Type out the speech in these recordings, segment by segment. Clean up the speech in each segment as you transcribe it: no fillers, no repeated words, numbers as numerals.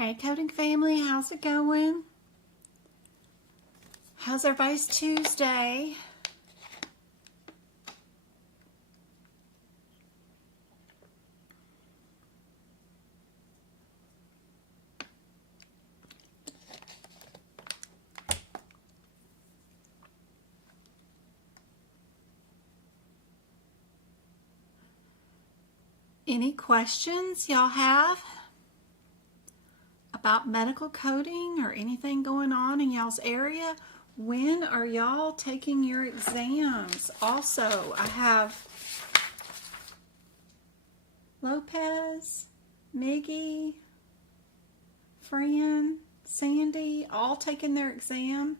Hey coding family, how's it going? How's everybody's Tuesday? Any questions y'all have about medical coding or anything going on in y'all's area? When are y'all taking your exams? Also, I have Lopez, Miggy, Fran, Sandy, all taking their exam.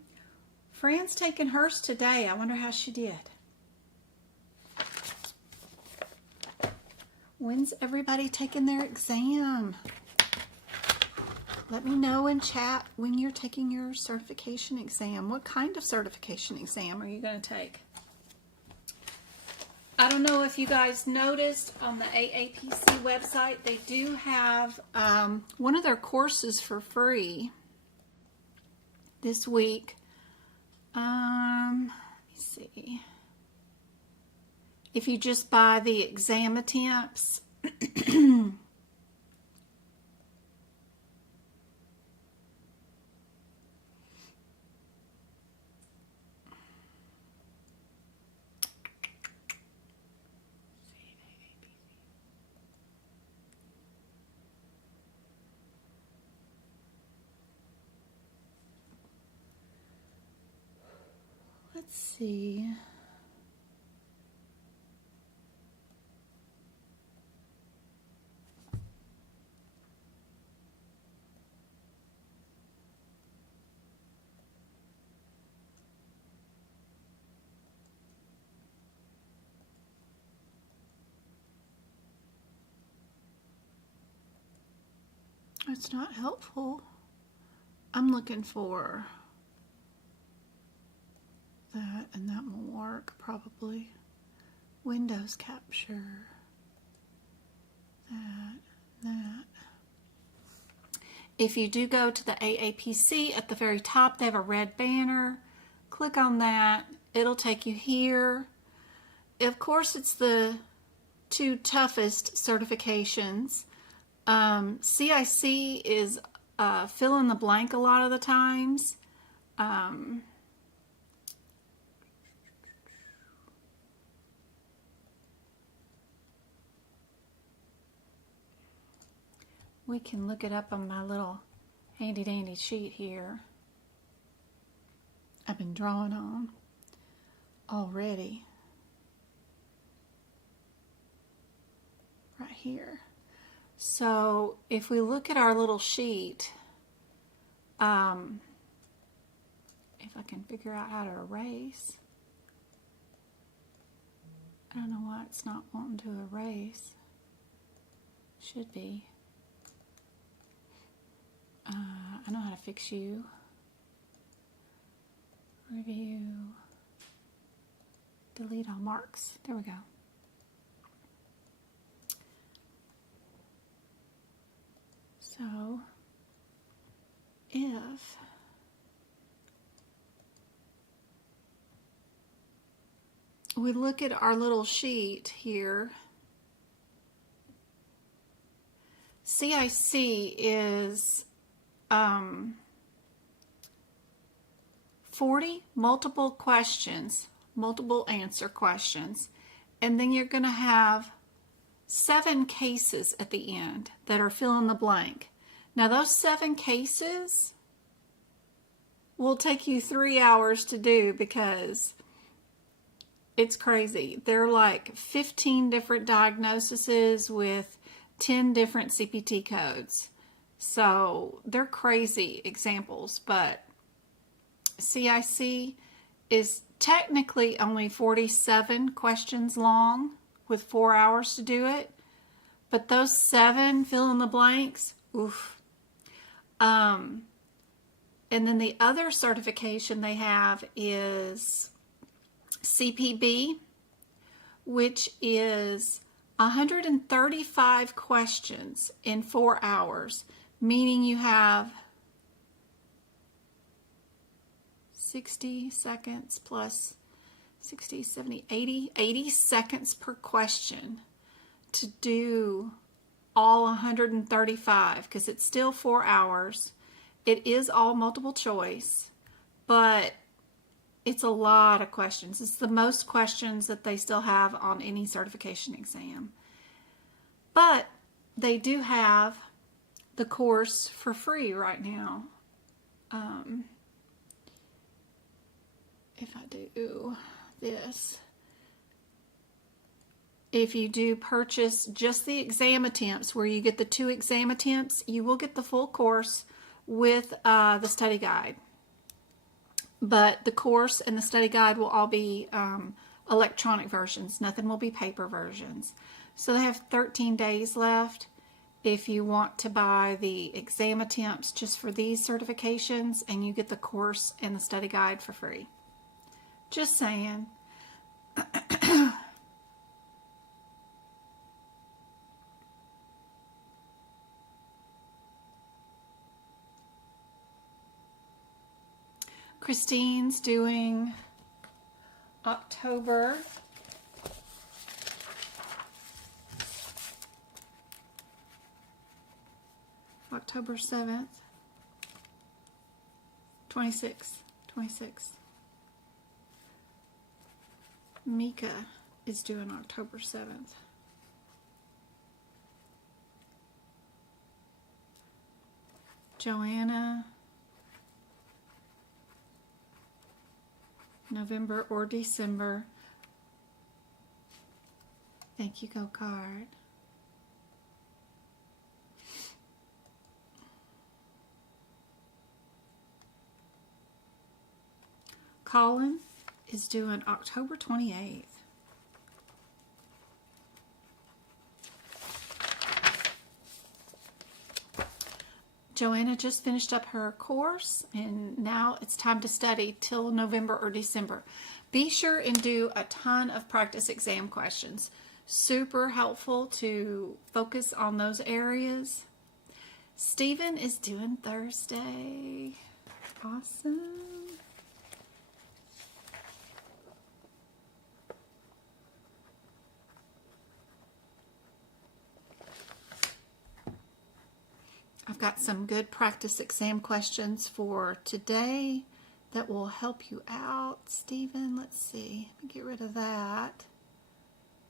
Fran's taking hers today. I wonder how she did. When's everybody taking their exam? Let me know in chat when you're taking your certification exam. What kind of certification exam are you going to take? I don't know if you guys noticed on the AAPC website, they do have one of their courses for free this week. Let me see. If you just buy the exam attempts, let's see. It's not helpful. I'm looking for that, and that will work probably. Windows capture. That. If you do go to the AAPC, at the very top they have a red banner. Click on that. It'll take you here. Of course, it's the two toughest certifications. CIC is fill in the blank a lot of the times. We can look it up on my little handy dandy sheet here I've been drawing on already. Right here. So if we look at our little sheet, if I can figure out how to erase. I don't know why it's not wanting to erase. Should be. I know how to fix you. Review. Delete all marks. There we go. So, if we look at our little sheet here, CIC is 40 multiple questions, multiple answer questions, and then you're going to have 7 cases at the end that are fill in the blank. Now those 7 cases will take you 3 hours to do because it's crazy. They're like 15 different diagnoses with 10 different CPT codes. So they're crazy examples, but CIC is technically only 47 questions long with 4 hours to do it. But those 7 fill in the blanks, oof. And then the other certification they have is CPB, which is 135 questions in 4 hours. meaning you have 60 seconds plus 60, 70, 80 seconds per question to do all 135, because it's still 4 hours. It is all multiple choice, but it's a lot of questions. It's the most questions that they still have on any certification exam. But they do have the course for free right now. If I do this, if you do purchase just the exam attempts, where you get the 2 exam attempts, you will get the full course with the study guide. But the course and the study guide will all be electronic versions. Nothing will be paper versions. So they have 13 days left if you want to buy the exam attempts just for these certifications, and you get the course and the study guide for free. Just saying. Christine's doing October 7th, 26th. Mika is doing October 7th. Joanna, November or December. Thank you, Go Card. Colin is doing October 28th. Joanna just finished up her course, and now it's time to study till November or December. Be sure and do a ton of practice exam questions. Super helpful to focus on those areas. Stephen is doing Thursday. Awesome. I've got some good practice exam questions for today that will help you out, Stephen. Let's see. Let me get rid of that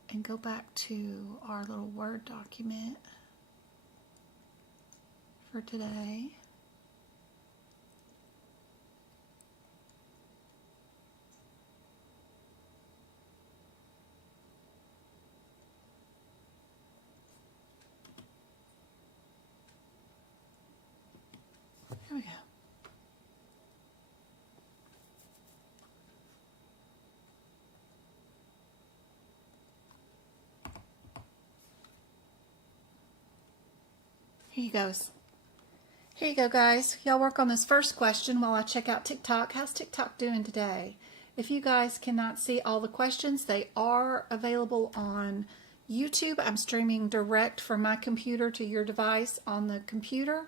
and go back to our little Word document for today. Here we go. Here you goes. Here you go, guys. Y'all work on this first question while I check out TikTok. How's TikTok doing today? If you guys cannot see all the questions, they are available on YouTube. I'm streaming direct from my computer to your device on the computer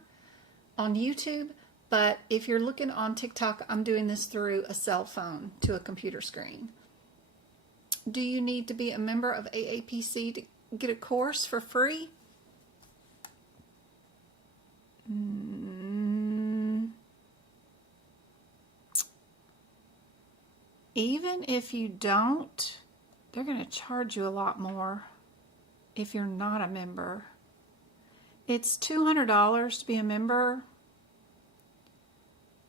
on YouTube. But if you're looking on TikTok, I'm doing this through a cell phone to a computer screen. Do you need to be a member of AAPC to get a course for free? Even if you don't, they're going to charge you a lot more if you're not a member. It's $200 to be a member.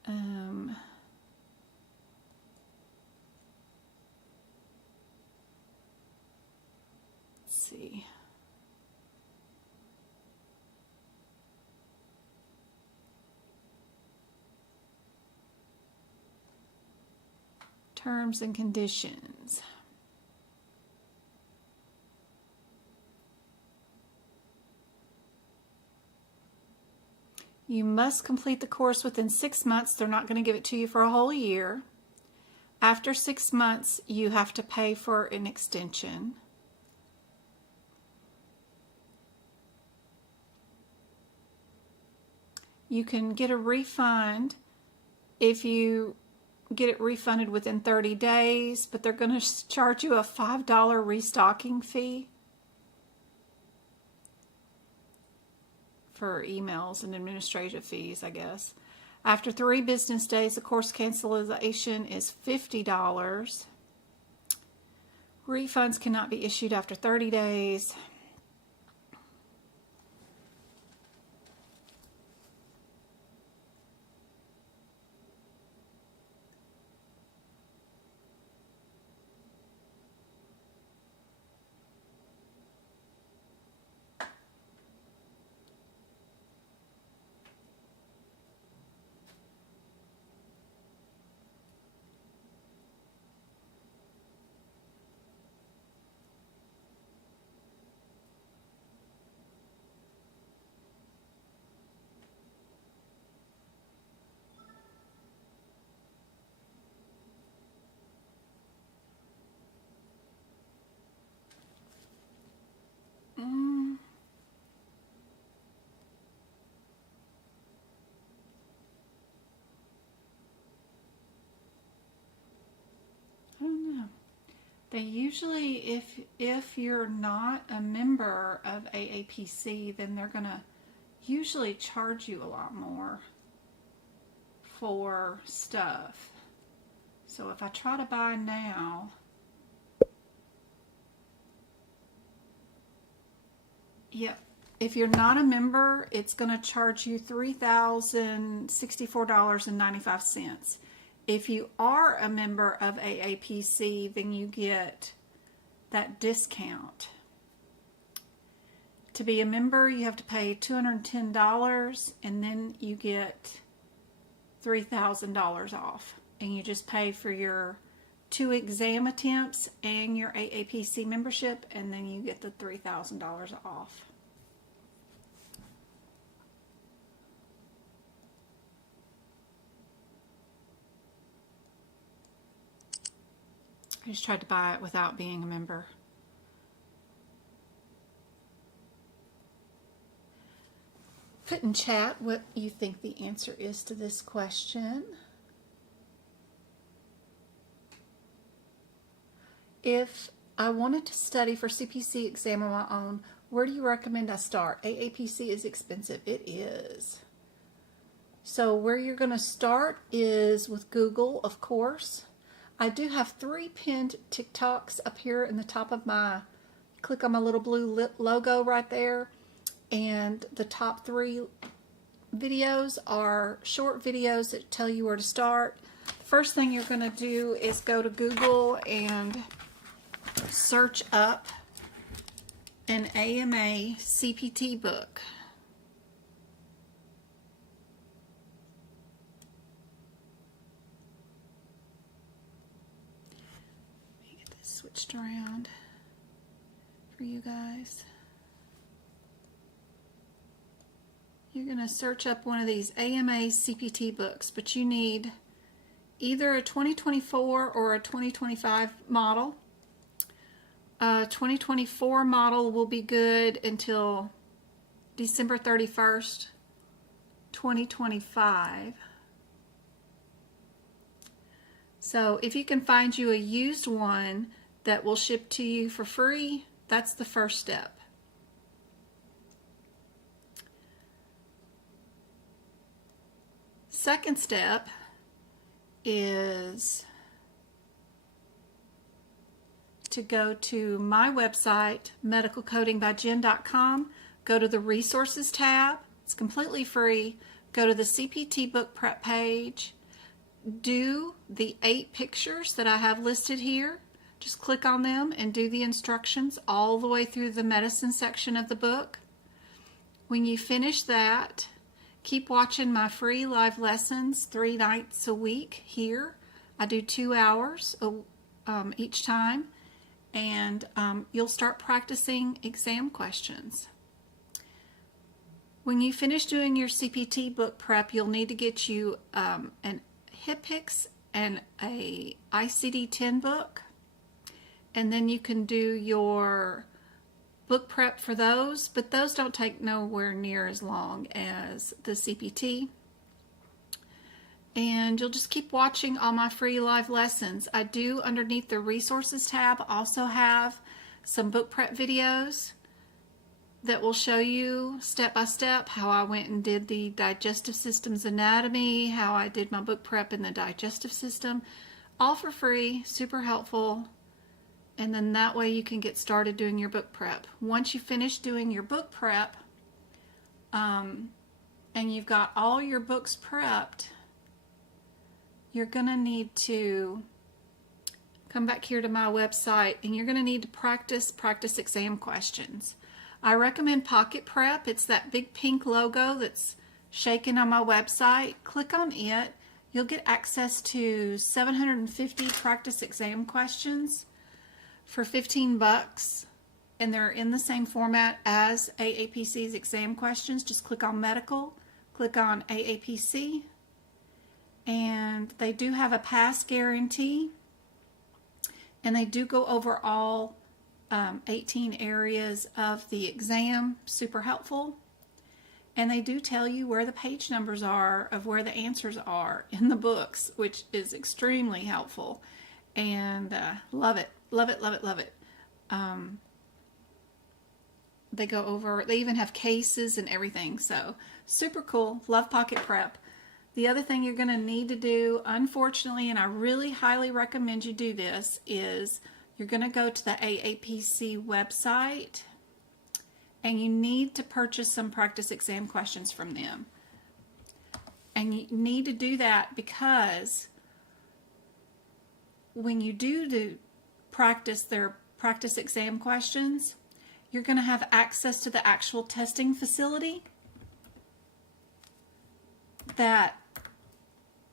Let's see. Terms and conditions. You must complete the course within 6 months. They're not going to give it to you for a whole year. After 6 months, you have to pay for an extension. you can get a refund if you get it refunded within 30 days, but they're going to charge you a $5 restocking fee for emails and administrative fees, I guess. After 3 business days, the course cancellation is $50. Refunds cannot be issued after 30 days. I don't know. They usually, if you're not a member of AAPC, then they're going to usually charge you a lot more for stuff. So if I try to buy now, yep, if you're not a member, it's going to charge you $3,064.95. If you are a member of AAPC, then you get that discount. To be a member, you have to pay $210, and then you get $3,000 off. And you just pay for your 2 exam attempts and your AAPC membership, and then you get the $3,000 off. I just tried to buy it without being a member. Put in chat what you think the answer is to this question. If I wanted to study for CPC exam on my own, where do you recommend I start? AAPC is expensive. It is. So where you're going to start is with Google, of course. I do have 3 pinned TikToks up here in the top of my, click on my little blue logo right there, and the top 3 videos are short videos that tell you where to start. First thing you're going to do is go to Google and search up an AMA CPT book. Switched around for you guys. You're going to search up one of these AMA CPT books, but you need either a 2024 or a 2025 model. A 2024 model will be good until December 31st, 2025. So if you can find you a used one that will ship to you for free, that's the first step. Second step is to go to my website, medicalcodingbyjen.com, go to the resources tab. It's completely free. Go to the CPT book prep page. Do the 8 pictures that I have listed here. Just click on them and do the instructions all the way through the medicine section of the book. When you finish that, keep watching my free live lessons 3 nights a week here. I do 2 hours each time, and you'll start practicing exam questions. When you finish doing your CPT book prep, you'll need to get you an HIPICS and a ICD-10 book, and then you can do your book prep for those, but those don't take nowhere near as long as the CPT. And you'll just keep watching all my free live lessons. I do, underneath the resources tab, also have some book prep videos that will show you step by step how I went and did the digestive system's anatomy, how I did my book prep in the digestive system, all for free, super helpful. And then that way you can get started doing your book prep. Once you finish doing your book prep, and you've got all your books prepped, you're going to need to come back here to my website, and you're going to need to practice exam questions. I recommend Pocket Prep. It's that big pink logo that's shaking on my website. Click on it. You'll get access to 750 practice exam questions for $15, and they're in the same format as AAPC's exam questions. Just click on Medical, click on AAPC, and they do have a pass guarantee, and they do go over all 18 areas of the exam. Super helpful. And they do tell you where the page numbers are of where the answers are in the books, which is extremely helpful. And love it, love it, love it, love it. They go over, they even have cases and everything. So super cool. Love Pocket Prep. The other thing you're going to need to do, unfortunately, and I really highly recommend you do this, is you're going to go to the AAPC website, and you need to purchase some practice exam questions from them. And you need to do that because when you do practice their practice exam questions, you're going to have access to the actual testing facility that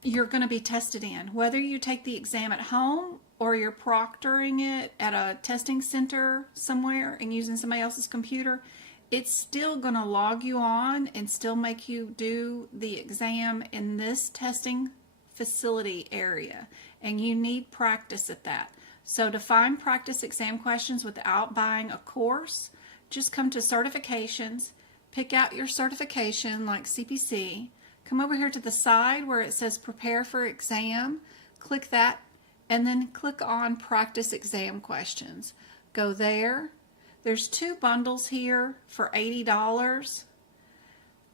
you're going to be tested in. Whether you take the exam at home or you're proctoring it at a testing center somewhere and using somebody else's computer, it's still going to log you on and still make you do the exam in this testing facility area. And you need practice at that. So to find practice exam questions without buying a course, just come to certifications, pick out your certification like CPC, come over here to the side where it says prepare for exam, click that, and then click on practice exam questions. Go there. There's 2 bundles here for $80.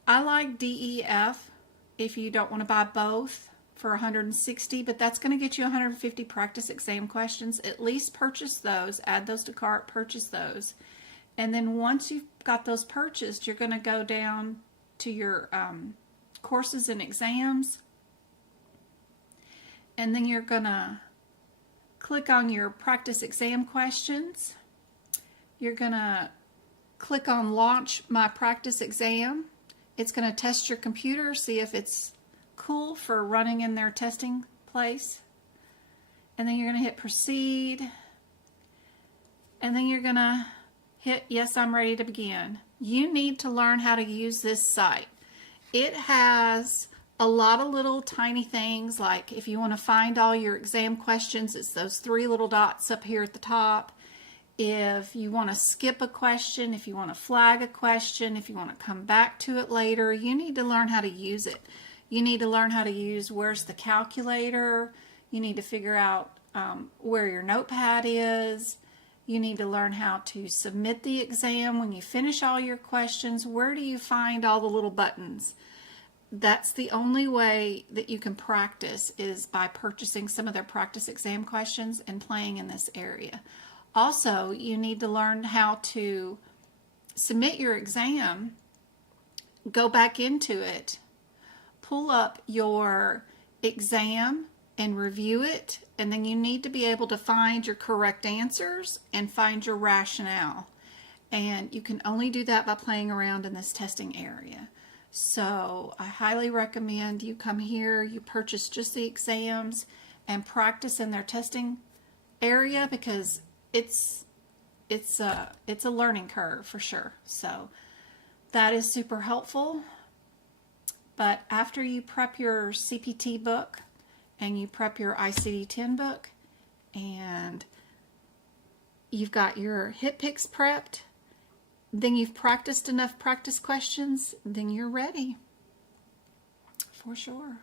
I like DEF if you don't want to buy both for $160, but that's going to get you 150 practice exam questions. At least purchase those, add those to cart, purchase those. And then once you've got those purchased, you're going to go down to your courses and exams, and then you're going to click on your practice exam questions. You're going to click on launch my practice exam. It's going to test your computer, see if it's cool for running in their testing place. And then you're going to hit proceed. And then you're going to hit yes, I'm ready to begin. You need to learn how to use this site. It has a lot of little tiny things, like if you want to find all your exam questions, it's those 3 little dots up here at the top. If you want to skip a question, if you want to flag a question, if you want to come back to it later, you need to learn how to use it. You need to learn how to use where's the calculator. You need to figure out where your notepad is. You need to learn how to submit the exam. When you finish all your questions, where do you find all the little buttons? That's the only way that you can practice, is by purchasing some of their practice exam questions and playing in this area. Also, you need to learn how to submit your exam, go back into it, pull up your exam and review it, and then you need to be able to find your correct answers and find your rationale. And you can only do that by playing around in this testing area. So I highly recommend you come here, you purchase just the exams and practice in their testing area, because it's a learning curve for sure. So that is super helpful. But after you prep your CPT book and you prep your ICD-10 book and you've got your hip picks prepped then you've practiced enough practice questions, then you're ready. For sure.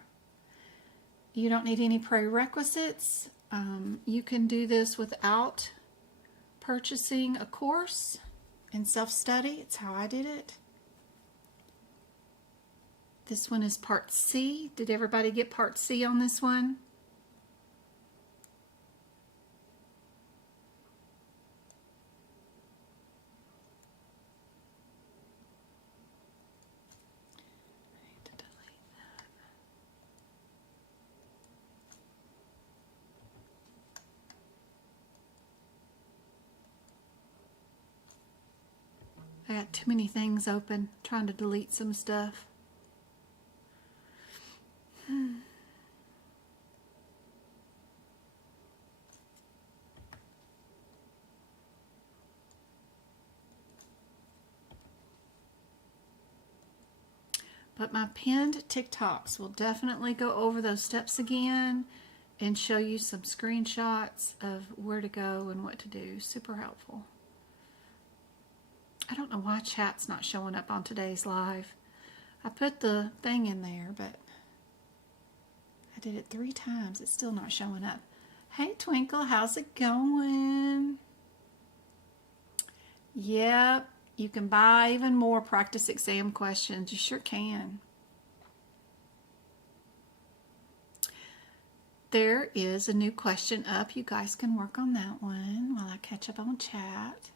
You don't need any prerequisites. You can do this without purchasing a course and self-study. It's how I did it. This one is part C. Did everybody get part C on this one? I got too many things open, trying to delete some stuff. But my pinned TikToks will definitely go over those steps again and show you some screenshots of where to go and what to do. Super helpful. I don't know why chat's not showing up on today's live. I put the thing in there, but I did it 3 times. It's still not showing up. Hey, Twinkle, how's it going? Yep, you can buy even more practice exam questions. You sure can. There is a new question up. You guys can work on that one while I catch up on chat.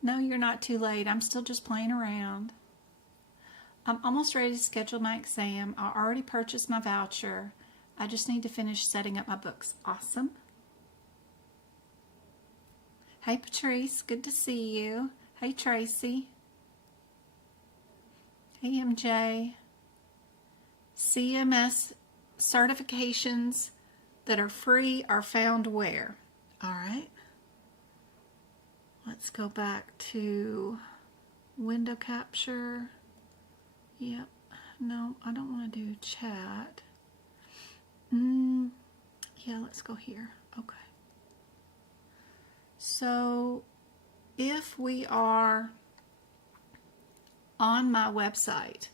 No, you're not too late. I'm still just playing around. I'm almost ready to schedule my exam. I already purchased my voucher. I just need to finish setting up my books. Awesome. Hey, Patrice. Good to see you. Hey, Tracy. Hey, MJ. CMS certifications that are free are found where? All right. Let's go back to window capture. Yep. No, I don't want to do chat. Yeah, let's go here. Okay. So if we are on my website,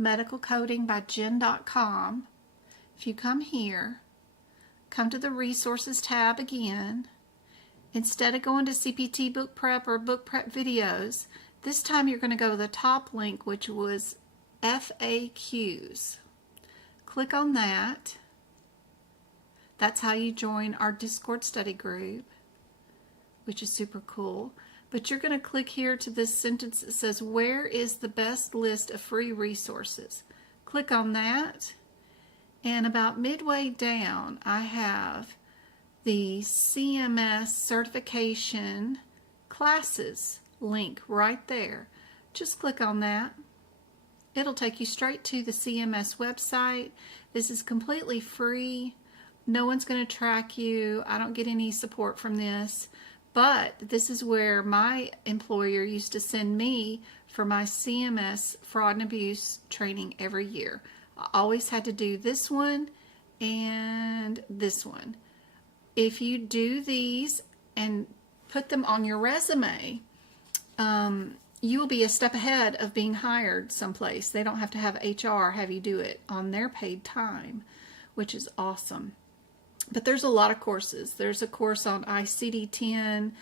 medicalcodingbyjen.com, if you come here, come to the resources tab again. Instead of going to CPT book prep or book prep videos, this time you're going to go to the top link, which was FAQs. Click on that. That's how you join our Discord study group, which is super cool. But you're going to click here to this sentence that says, where is the best list of free resources? Click on that. And about midway down, I have the CMS certification classes link right there. Just click on that. It'll take you straight to the CMS website. This is completely free. No one's going to track you. I don't get any support from this. But this is where my employer used to send me for my CMS fraud and abuse training every year. I always had to do this one and this one. If you do these and put them on your resume, you will be a step ahead of being hired someplace. They don't have to have HR have you do it on their paid time, which is awesome. But there's a lot of courses. There's a course on ICD-10,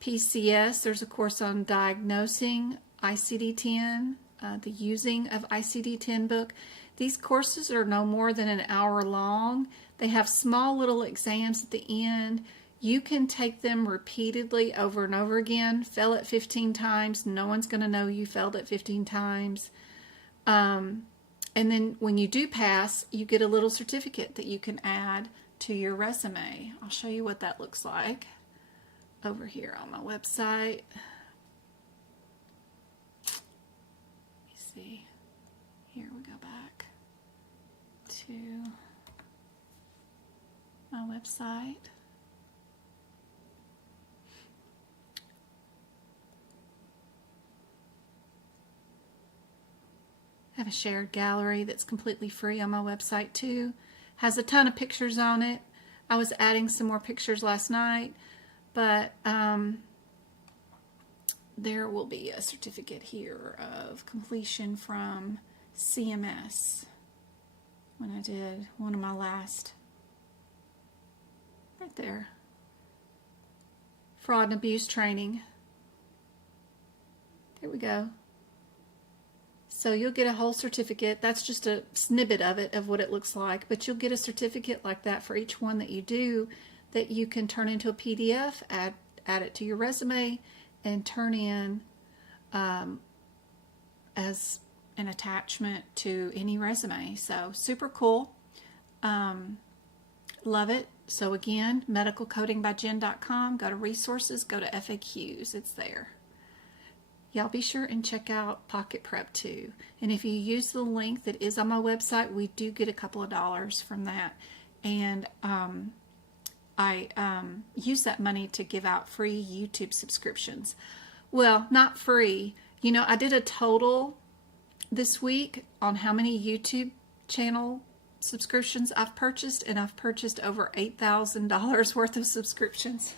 PCS. There's a course on diagnosing ICD-10, the using of ICD-10 book. These courses are no more than an hour long. They have small little exams at the end. You can take them repeatedly over and over again. Fail it 15 times. No one's going to know you failed it 15 times. And then when you do pass, you get a little certificate that you can add to your resume. I'll show you what that looks like over here on my website. Let me see. Here we go back to my website. I have a shared gallery that's completely free on my website too. Has a ton of pictures on it. I was adding some more pictures last night, but there will be a certificate here of completion from CMS when I did one of my last, right there, fraud and abuse training. There we go. So you'll get a whole certificate. That's just a snippet of it, of what it looks like. But you'll get a certificate like that for each one that you do, that you can turn into a PDF, add it to your resume, and turn in as an attachment to any resume. So super cool. Love it. So again, medicalcodingbyjen.com. Go to resources, go to FAQs. It's there. Y'all be sure and check out Pocket Prep too. And if you use the link that is on my website, we do get a couple of dollars from that. And I use that money to give out free YouTube subscriptions. Well, not free. You know, I did a total this week on how many YouTube channel subscriptions I've purchased, and I've purchased over $8,000 worth of subscriptions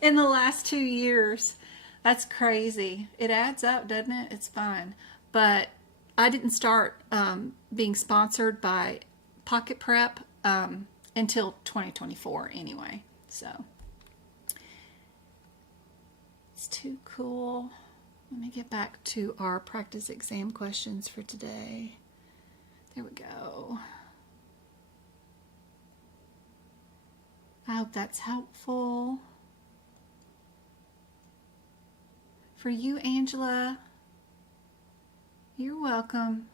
in the last 2 years. That's crazy. It adds up, doesn't it? It's fun. But I didn't start being sponsored by Pocket Prep until 2024 anyway. So it's too cool. Let me get back to our practice exam questions for today. There we go. I hope that's helpful. For you, Angela, you're welcome.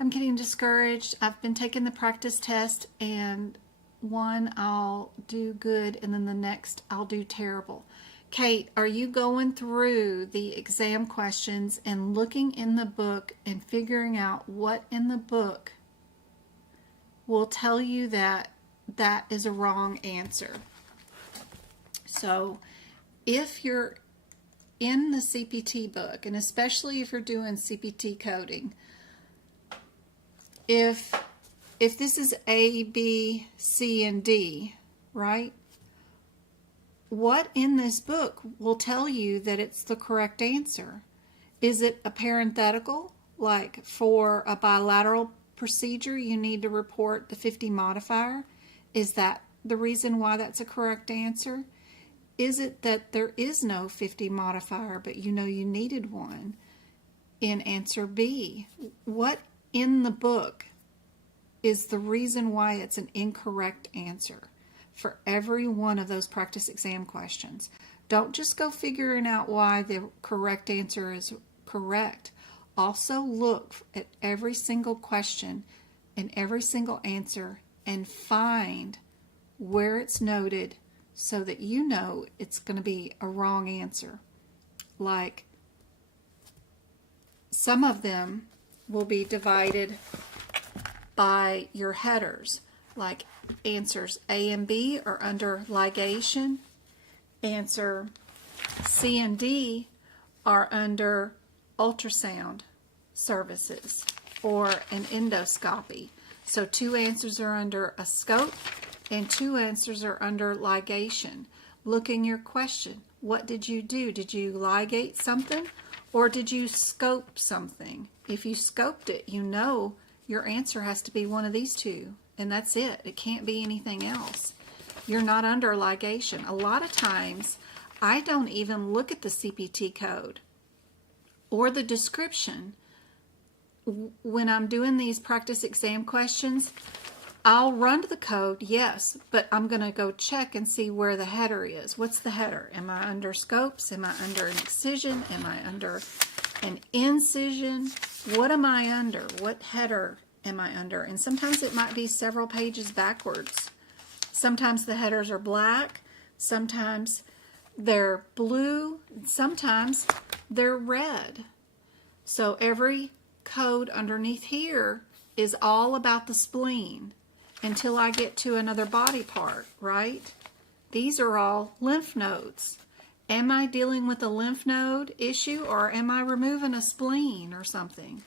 I'm getting discouraged. I've been taking the practice test, and one I'll do good, and then the next I'll do terrible. Kate, are you going through the exam questions and looking in the book and figuring out what in the book will tell you that that is a wrong answer? So if you're in the CPT book, and especially if you're doing CPT coding, if this is A, B, C, and D, right? What in this book will tell you that it's the correct answer? Is it a parenthetical? Like for a bilateral procedure, you need to report the 50 modifier. Is that the reason why that's a correct answer? Is it that there is no 50 modifier, but you know you needed one in answer B? What in the book is the reason why it's an incorrect answer for every one of those practice exam questions? Don't just go figuring out why the correct answer is correct. Also look at every single question and every single answer and find where it's noted so that you know it's going to be a wrong answer. Like, some of them will be divided by your headers. Like answers A and B are under ligation. Answer C and D are under ultrasound services or an endoscopy. So 2 answers are under a scope and 2 answers are under ligation. Look in your question. What did you do? Did you ligate something or did you scope something? If you scoped it, you know your answer has to be one of these 2. And that's it. It can't be anything else. You're not under ligation. A lot of times, I don't even look at the CPT code or the description. When I'm doing these practice exam questions, I'll run to the code, yes, but I'm going to go check and see where the header is. What's the header? Am I under scopes? Am I under an excision? Am I under an incision? What am I under? What header am I under? And sometimes it might be several pages backwards. Sometimes the headers are black, sometimes they're blue, sometimes they're red. So every code underneath here is all about the spleen until I get to another body part, right? These are all lymph nodes. Am I dealing with a lymph node issue, or am I removing a spleen or something?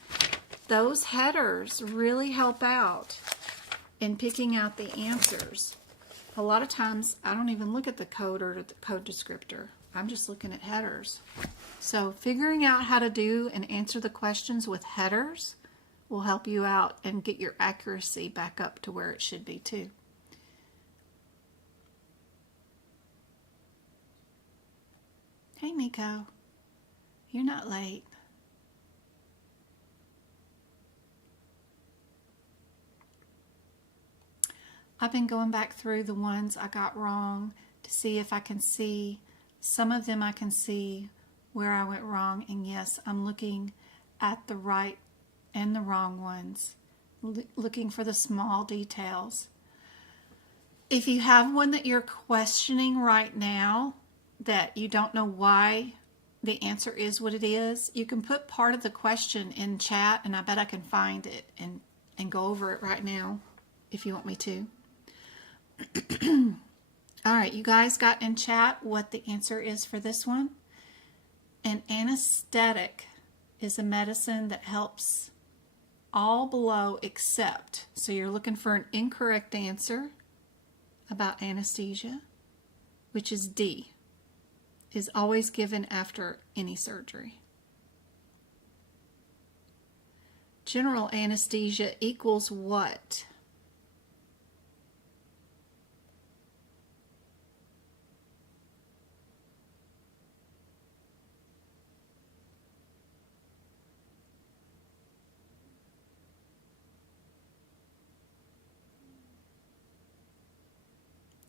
Those headers really help out in picking out the answers. A lot of times I don't even look at the code or the code descriptor. I'm just looking at headers. So figuring out how to do and answer the questions with headers will help you out and get your accuracy back up to where it should be too. Hey Miko, you're not late. I've been going back through the ones I got wrong to see if I can see, some of them I can see where I went wrong, and yes, I'm looking at the right and the wrong ones, looking for the small details. If you have one that you're questioning right now, that you don't know why the answer is what it is, you can put part of the question in chat, and I bet I can find it and go over it right now if you want me to. All right, you guys got in chat what the answer is for this one. An anesthetic is a medicine that helps all below except, so you're looking for an incorrect answer about anesthesia, which is D. Is always given after any surgery. General anesthesia equals what?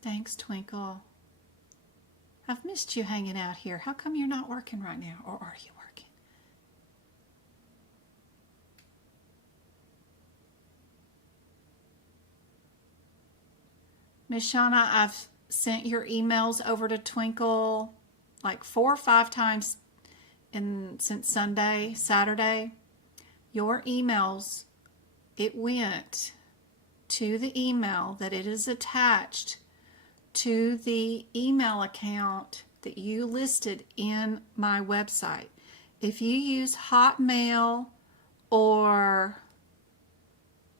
Thanks, Twinkle. I've missed you hanging out here. How come you're not working right now? Or are you working? Miss Shauna, I've sent your emails over to Twinkle like 4 or 5 times since Saturday. Your emails, it went to the email that it is attached to the email account that you listed in my website. If you use Hotmail or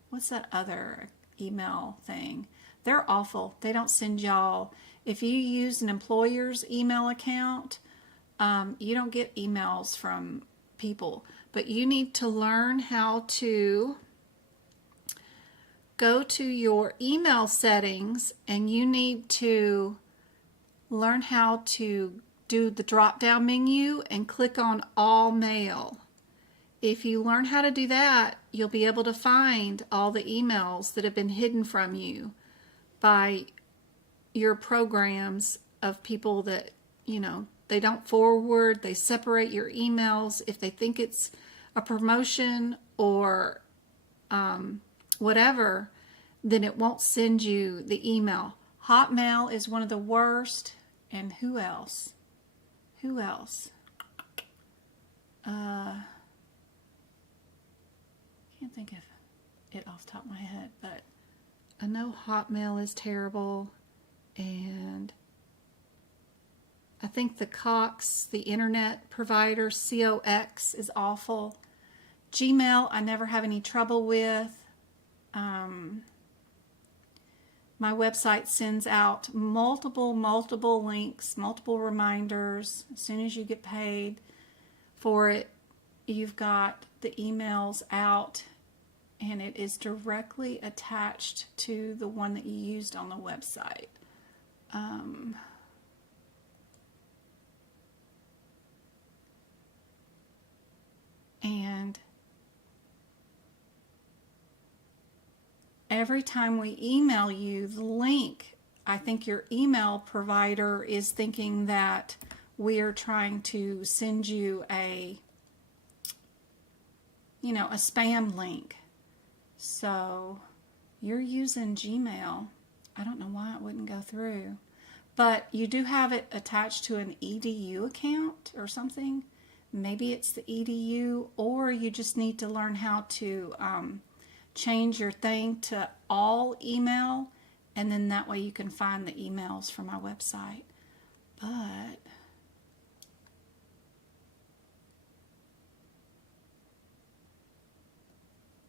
what's that other email thing? They're awful. They don't send y'all. If you use an employer's email account, you don't get emails from people. But you need to learn how to go to your email settings, and you need to learn how to do the drop-down menu and click on all mail. If you learn how to do that, you'll be able to find all the emails that have been hidden from you by your programs of people that, you know, they don't forward, they separate your emails. If they think it's a promotion or whatever, then it won't send you the email. Hotmail is one of the worst. And who else? Who else? Can't think of it off the top of my head, but I know Hotmail is terrible, and I think the Cox, the internet provider, COX, is awful. Gmail, I never have any trouble with. My website sends out multiple links, multiple reminders. As soon as you get paid for it, you've got the emails out, and it is directly attached to the one that you used on the website. And every time we email you the link, I think your email provider is thinking that we are trying to send you a spam link. So you're using Gmail. I don't know why it wouldn't go through. But you do have it attached to an EDU account or something. Maybe it's the EDU, or you just need to learn how to change your thing to all email, And then that way you can find the emails from my website. But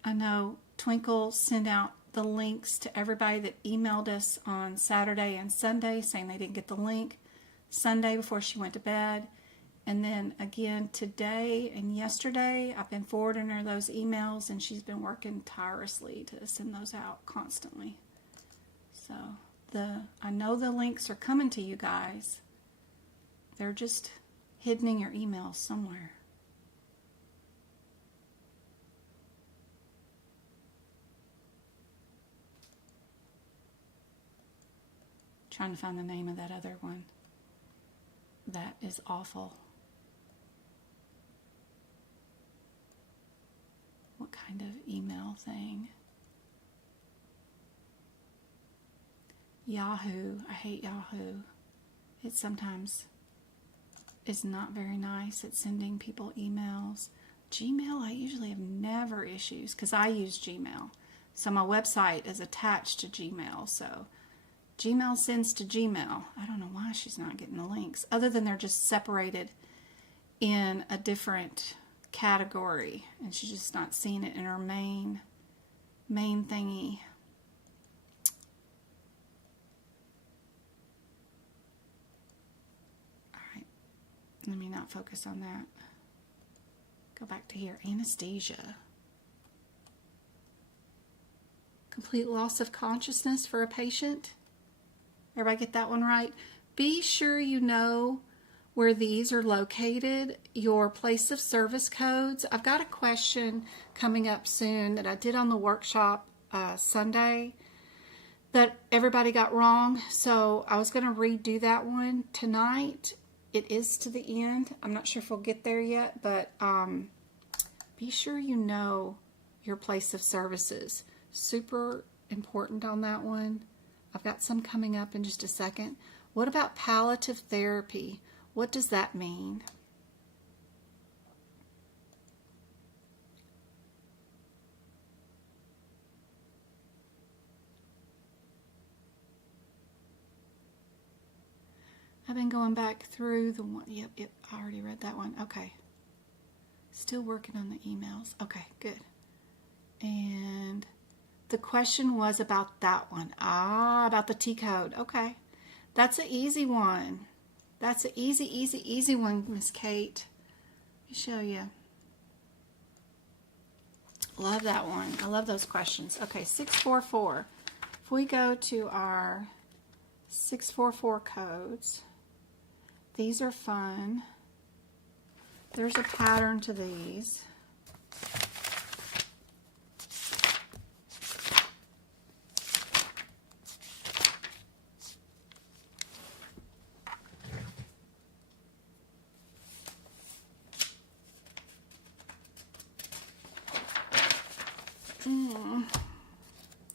I know Twinkle sent out the links to everybody that emailed us on Saturday and Sunday saying they didn't get the link Sunday before she went to bed. And then again today and yesterday, I've been forwarding her those emails, and she's been working tirelessly to send those out constantly. So I know the links are coming to you guys. They're just hidden in your emails somewhere. Trying to find the name of that other one. That is awful. What kind of email thing? Yahoo. I hate Yahoo. It sometimes is not very nice at sending people emails. Gmail, I usually have never issues because I use Gmail. So my website is attached to Gmail. So Gmail sends to Gmail. I don't know why she's not getting the links, other than they're just separated in a different category, and she's just not seeing it in her main thingy. All right, let me not focus on that. Go back to here. Anesthesia. Complete loss of consciousness for a patient. Everybody get that one right? Be sure you know where these are located, your place of service codes. I've got a question coming up soon that I did on the workshop Sunday that everybody got wrong. So I was going to redo that one tonight. It is to the end. I'm not sure if we'll get there yet, but be sure you know your place of services. Super important on that one. I've got some coming up in just a second. What about palliative therapy? What does that mean? I've been going back through the one. Yep, I already read that one. Okay. Still working on the emails. Okay, good. And the question was about that one. About the T code. Okay. That's an easy one. That's an easy one, Miss Kate. Let me show you. Love that one. I love those questions. Okay, 644. If we go to our 644 codes, these are fun. There's a pattern to these.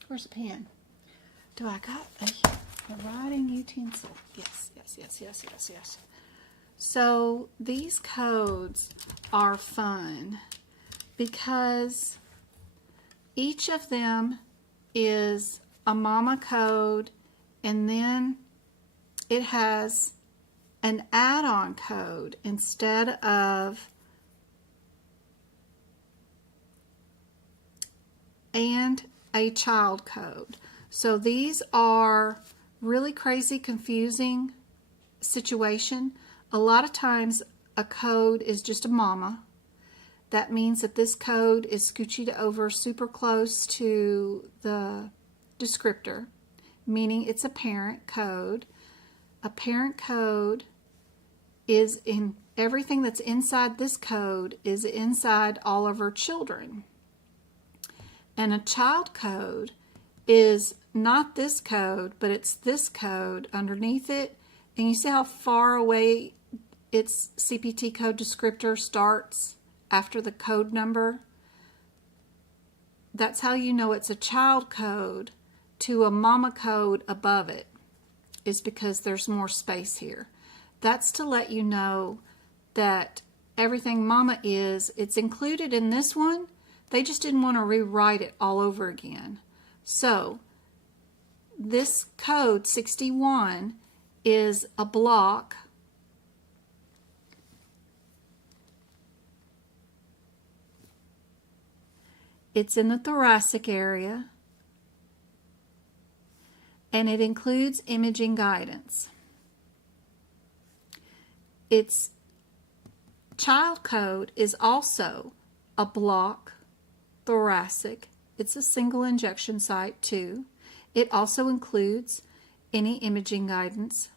Where's the pen? Do I got a writing utensil? Yes. So these codes are fun because each of them is a mama code, and then it has an add-on code instead of and a child code. So these are really crazy, confusing situation. A lot of times a code is just a mama. That means that this code is scoochied over super close to the descriptor, meaning it's a parent code. A parent code is in everything that's inside this code is inside all of her children. And a child code is not this code, but it's this code underneath it. And you see how far away its CPT code descriptor starts after the code number? That's how you know it's a child code to a mama code above it, is because there's more space here. That's to let you know that everything mama is, it's included in this one. They just didn't want to rewrite it all over again. So this code 61 is a block It's in the thoracic area, and it includes imaging guidance. Its child code is also a block thoracic. It's a single injection site too. It also includes any imaging guidance,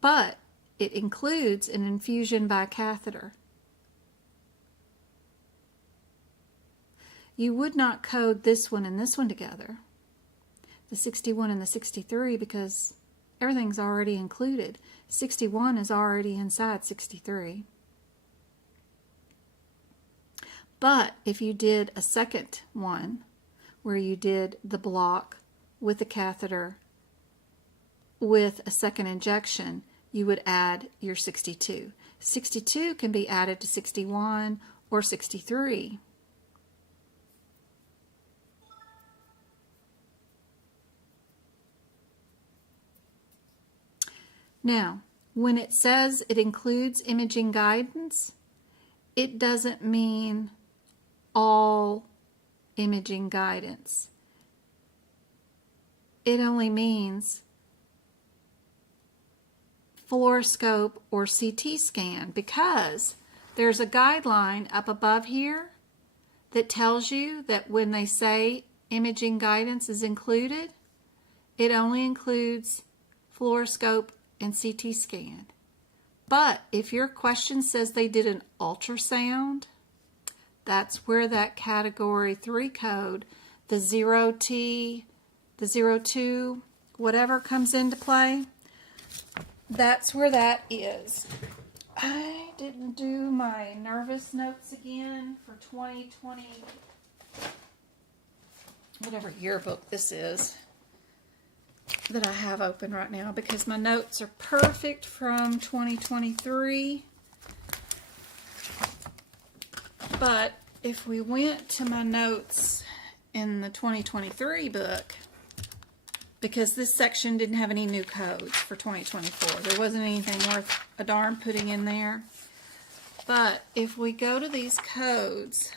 but it includes an infusion by catheter. You would not code this one and this one together, the 61 and the 63, because everything's already included. 61 is already inside 63. But if you did a second one, where you did the block with the catheter with a second injection, you would add your 62. 62 can be added to 61 or 63. Now, when it says it includes imaging guidance, it doesn't mean all imaging guidance. It only means fluoroscope or CT scan, because there's a guideline up above here that tells you that when they say imaging guidance is included, it only includes fluoroscope and CT scan. But if your question says they did an ultrasound, that's where that category 3 code, the 0T, the 02, whatever comes into play. That's where that is. I didn't do my nervous notes again for 2020, whatever yearbook this is that I have open right now, because my notes are perfect from 2023. But if we went to my notes in the 2023 book, because this section didn't have any new codes for 2024, there wasn't anything worth a darn putting in there. But if we go to these codes,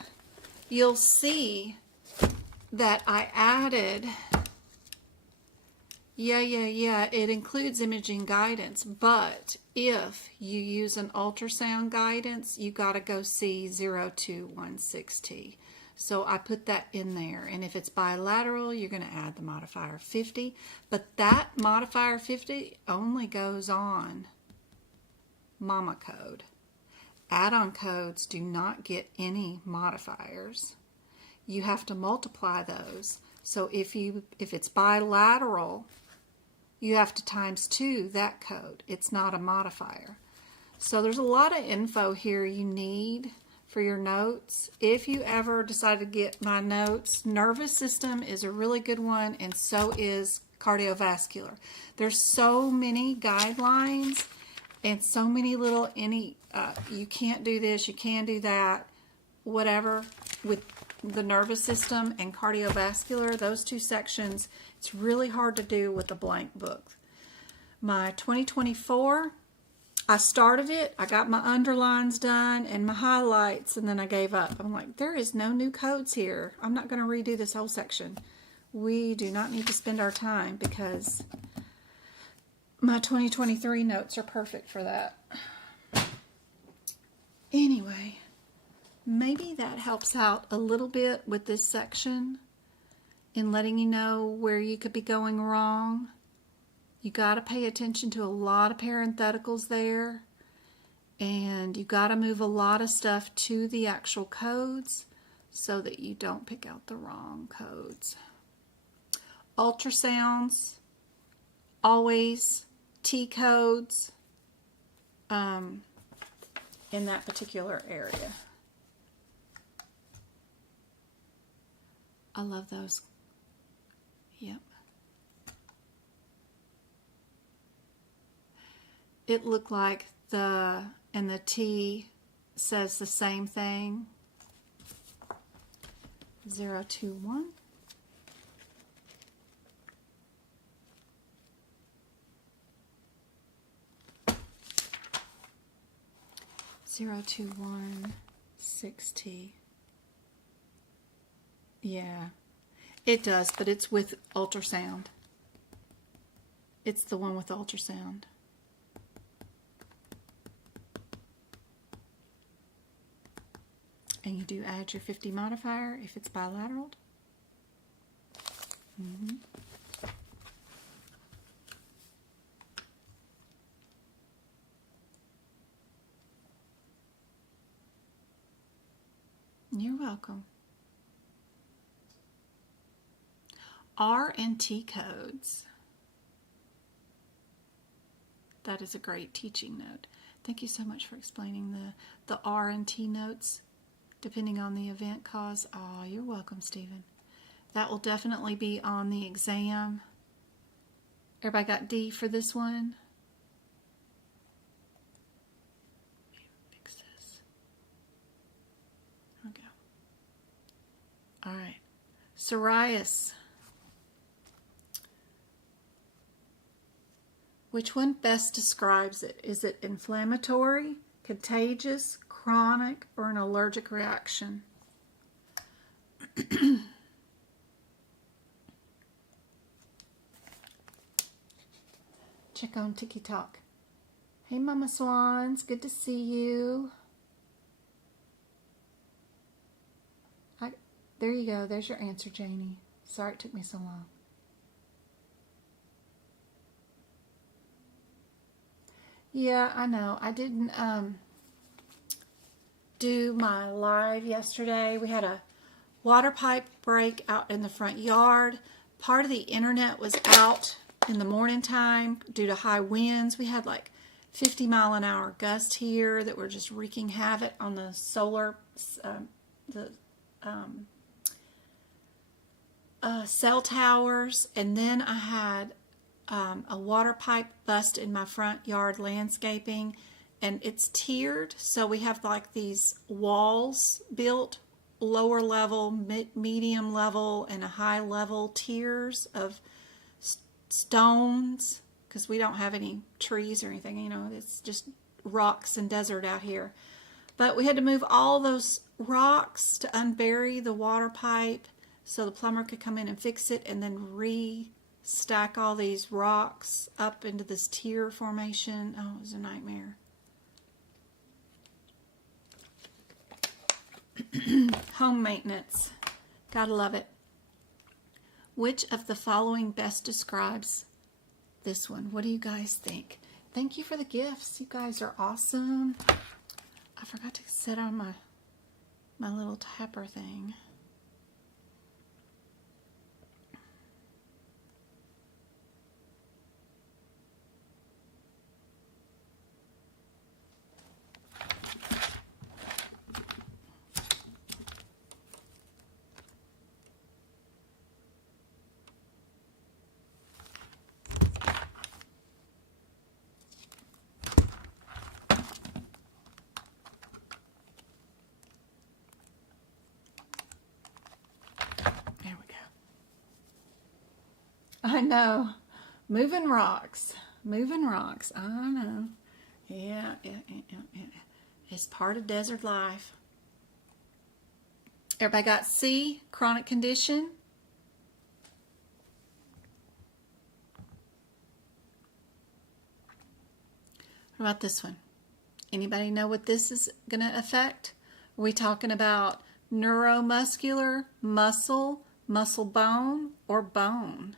you'll see that I added, it includes imaging guidance, but if you use an ultrasound guidance, you got to go see 0216T. So I put that in there, and if it's bilateral, you're going to add the modifier 50, but that modifier 50 only goes on mama code. Add-on codes do not get any modifiers. You have to multiply those. So if it's bilateral, you have to times 2 that code. It's not a modifier. So there's a lot of info here you need for your notes. If you ever decide to get my notes, nervous system is a really good one, and so is cardiovascular. There's so many guidelines and so many little you can't do this, you can do that, whatever with the nervous system and cardiovascular, those two sections. It's really hard to do with a blank book. My 2024, I started it, I got my underlines done and my highlights, and then I gave up. I'm like, there is no new codes here. I'm not going to redo this whole section. We do not need to spend our time, because my 2023 notes are perfect for that. Anyway, maybe that helps out a little bit with this section in letting you know where you could be going wrong. You got to pay attention to a lot of parentheticals there, and you got to move a lot of stuff to the actual codes so that you don't pick out the wrong codes. Ultrasounds, always T codes in that particular area. I love those. Yep. It looked like the T says the same thing. 021. 0216T. Yeah, it does, but it's with ultrasound. It's the one with ultrasound. And you do add your 50 modifier if it's bilateral. You're welcome. R and T codes. That is a great teaching note. Thank you so much for explaining the R and T notes depending on the event cause. Oh, you're welcome, Stephen. That will definitely be on the exam. Everybody got D for this one? Fix this. There we go. All right. Psoriasis. Which one best describes it? Is it inflammatory, contagious, chronic, or an allergic reaction? Check on TikTok. Hey, Mama Swans, good to see you. There you go. There's your answer, Janie. Sorry it took me so long. Yeah, I know. I didn't do my live yesterday. We had a water pipe break out in the front yard. Part of the internet was out in the morning time due to high winds. We had like 50-mile-an-hour gusts here that were just wreaking havoc on the solar, cell towers. And then I had a water pipe bust in my front yard landscaping, and it's tiered, so we have like these walls built, lower level, medium level, and a high level tiers of stones, because we don't have any trees or anything, you know, it's just rocks and desert out here. But we had to move all those rocks to unbury the water pipe so the plumber could come in and fix it, and then stack all these rocks up into this tier formation. Oh, it was a nightmare. Home maintenance. Gotta love it. Which of the following best describes this one? What do you guys think? Thank you for the gifts. You guys are awesome. I forgot to set on my little tapper thing. I know. Moving rocks. Moving rocks. I know. Yeah. It's part of desert life. Everybody got C, chronic condition? What about this one? Anybody know what this is going to affect? Are we talking about neuromuscular, muscle, muscle bone, or bone?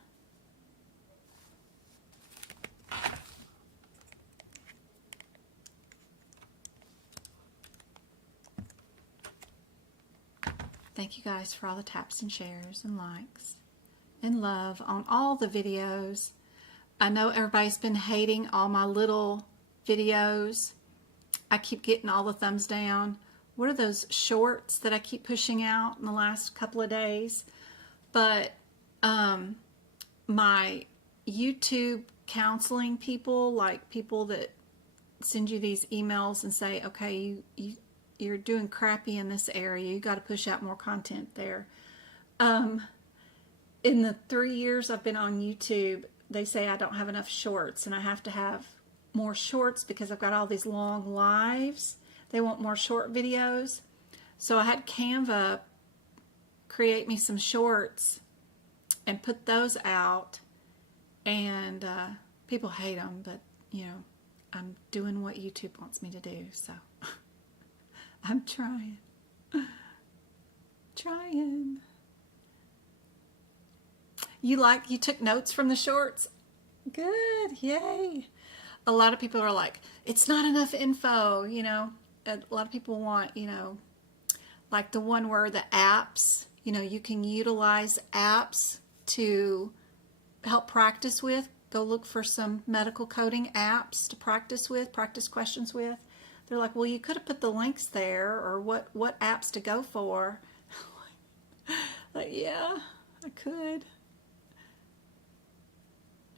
Thank you guys for all the taps and shares and likes and love on all the videos. I know everybody's been hating all my little videos. I keep getting all the thumbs down. What are those shorts that I keep pushing out in the last couple of days? But my YouTube counseling people, like people that send you these emails and say, okay, you're doing crappy in this area, you got to push out more content there. In the 3 years I've been on YouTube, they say I don't have enough shorts and I have to have more shorts because I've got all these long lives they want more short videos. So I had Canva create me some shorts and put those out, and people hate them, but you know, I'm doing what YouTube wants me to do, so I'm trying. You took notes from the shorts? Good, yay. A lot of people are like, it's not enough info, you know. A lot of people want, you know, like the one where the apps, you know, you can utilize apps to help practice with. Go look for some medical coding apps to practice with, practice questions with. They're like, well, you could have put the links there, or what apps to go for. Like, yeah, I could.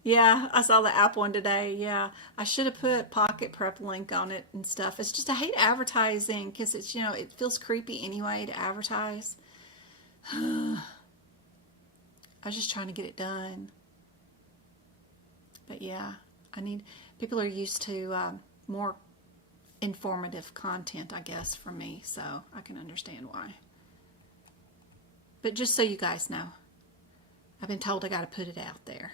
Yeah, I saw the app one today. Yeah, I should have put Pocket Prep link on it and stuff. It's just I hate advertising because it's, you know, it feels creepy anyway to advertise. I was just trying to get it done. But yeah, people are used to more informative content, I guess, from me, so I can understand why. But just so you guys know, I've been told I got to put it out there.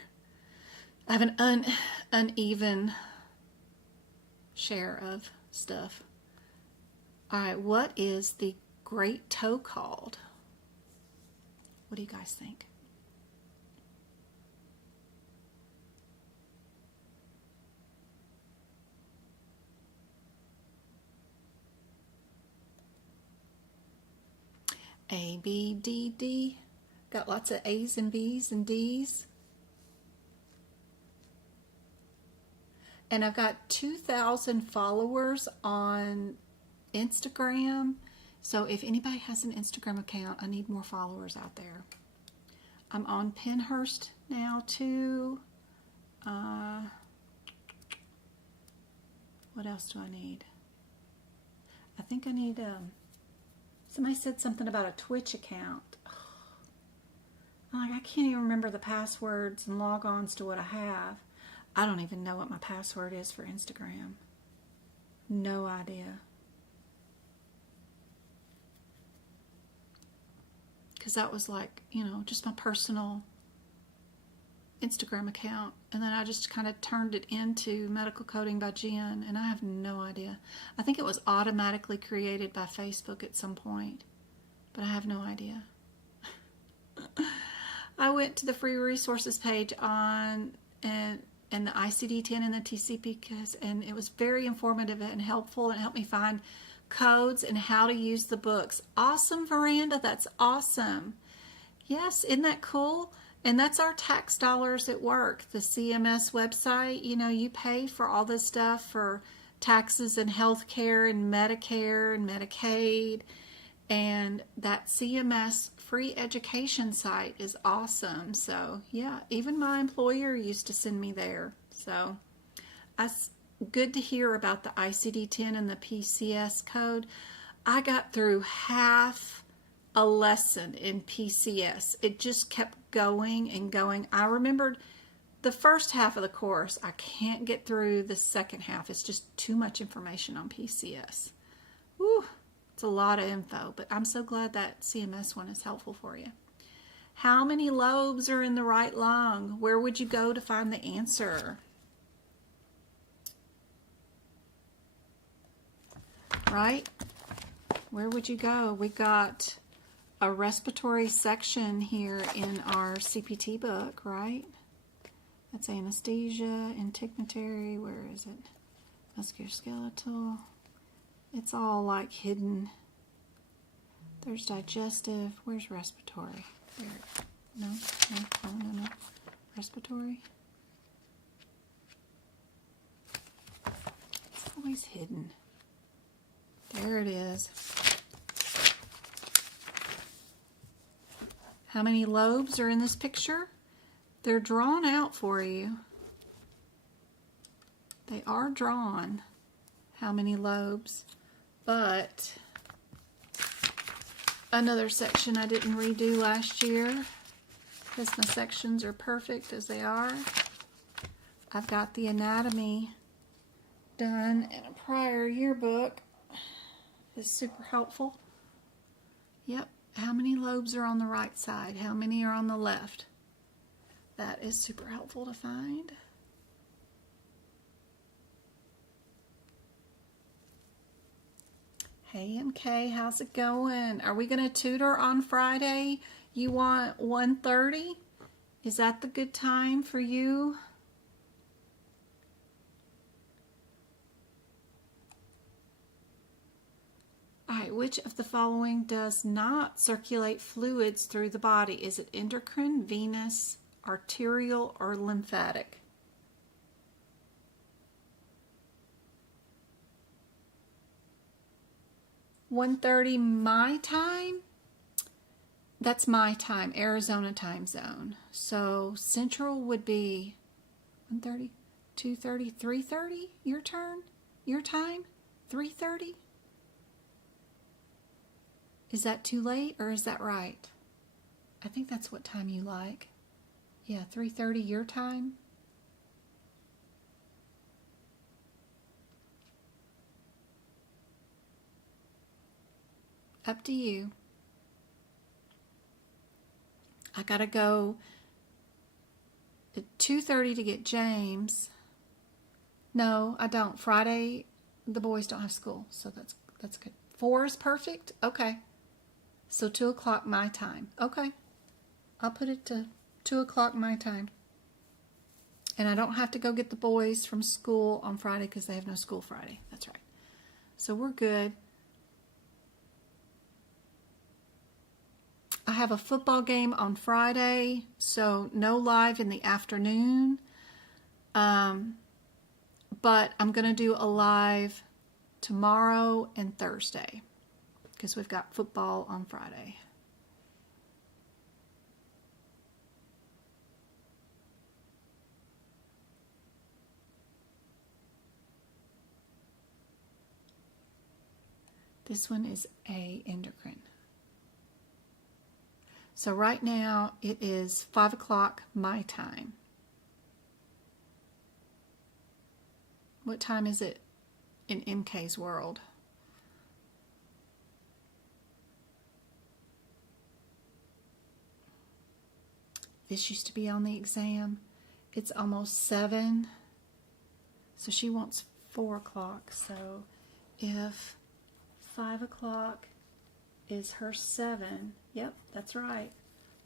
I have an uneven share of stuff. All right, what is the great toe called? What do you guys think? A, B, D, D. Got lots of A's and B's and D's. And I've got 2,000 followers on Instagram. So if anybody has an Instagram account, I need more followers out there. I'm on Pinterest now too. What else do I need? I think I need, somebody said something about a Twitch account. I'm like, I can't even remember the passwords and logons to what I have. I don't even know what my password is for Instagram. No idea. Because that was like, you know, just my personal Instagram account. And then I just kind of turned it into Medical Coding by Jen, and I have no idea. I think it was automatically created by Facebook at some point, but I have no idea. I went to the free resources page on and the ICD-10 and the TCP, and it was very informative and helpful, and helped me find codes and how to use the books. Awesome, Veranda. That's awesome. Yes, isn't that cool? And that's our tax dollars at work. The CMS website, you know, you pay for all this stuff for taxes and health care and Medicare and Medicaid. And that CMS free education site is awesome. So yeah, even my employer used to send me there. So that's good to hear about the ICD-10 and the PCS code. I got through half a lesson in PCS. It just kept going and going. I remembered the first half of the course. I can't get through the second half. It's just too much information on PCS. Whew. It's a lot of info, but I'm so glad that CMS one is helpful for you. How many lobes are in the right lung? Where would you go to find the answer? Right? Where would you go? We got a respiratory section here in our CPT book, right? That's anesthesia, integumentary. Where is it? Musculoskeletal. It's all like hidden. There's digestive. Where's respiratory? There. No. Respiratory. It's always hidden. There it is. How many lobes are in this picture? They're drawn out for you. They are drawn. How many lobes? But another section I didn't redo last year because my sections are perfect as they are. I've got the anatomy done in a prior yearbook. is super helpful. Yep. How many lobes are on the right side? How many are on the left? That is super helpful to find. Hey MK, how's it going? Are we going to tutor on Friday? You want 1:30? Is that the good time for you? All right, which of the following does not circulate fluids through the body? Is it endocrine, venous, arterial, or lymphatic? $1:30 my time? That's my time, Arizona time zone. So Central would be 1:30, 2:30, 3:30, your turn? Your time? 3:30? Is that too late or is that right? I think that's what time you like. Yeah, 3:30 your time. Up to you. I gotta go at 2:30 to get James. No, I don't. Friday, the boys don't have school, so that's good. 4 is perfect? Okay. So 2 o'clock my time. Okay. I'll put it to 2 o'clock my time. And I don't have to go get the boys from school on Friday because they have no school Friday. That's right. So we're good. I have a football game on Friday, so no live in the afternoon. But I'm going to do a live tomorrow and Thursday because we've got football on Friday. This one is A, endocrine. So right now it is 5 o'clock my time. What time is it in MK's world? This used to be on the exam. It's almost 7. So she wants 4 o'clock. So if 5 o'clock is her 7, yep, that's right.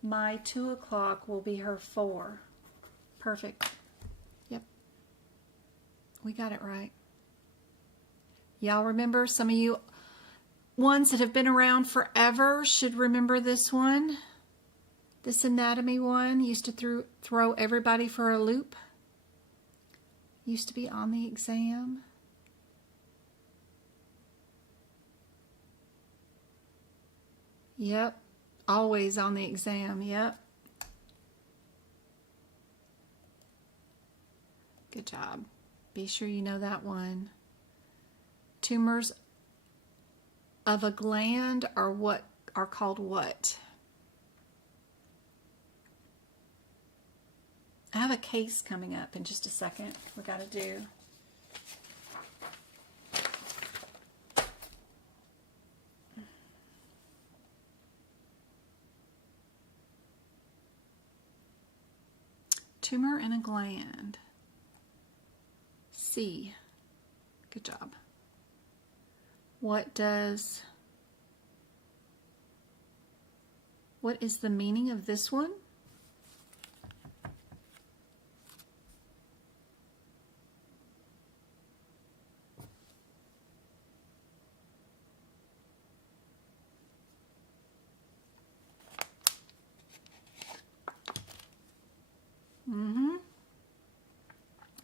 My 2 o'clock will be her 4. Perfect. Yep. We got it right. Y'all remember, some of you ones that have been around forever should remember this one. This anatomy one used to throw everybody for a loop. Used to be on the exam. Yep, always on the exam, yep. Good job. Be sure you know that one. Tumors of a gland are called what? I have a case coming up in just a second we got to do. Tumor in a gland. C. Good job. What is the meaning of this one?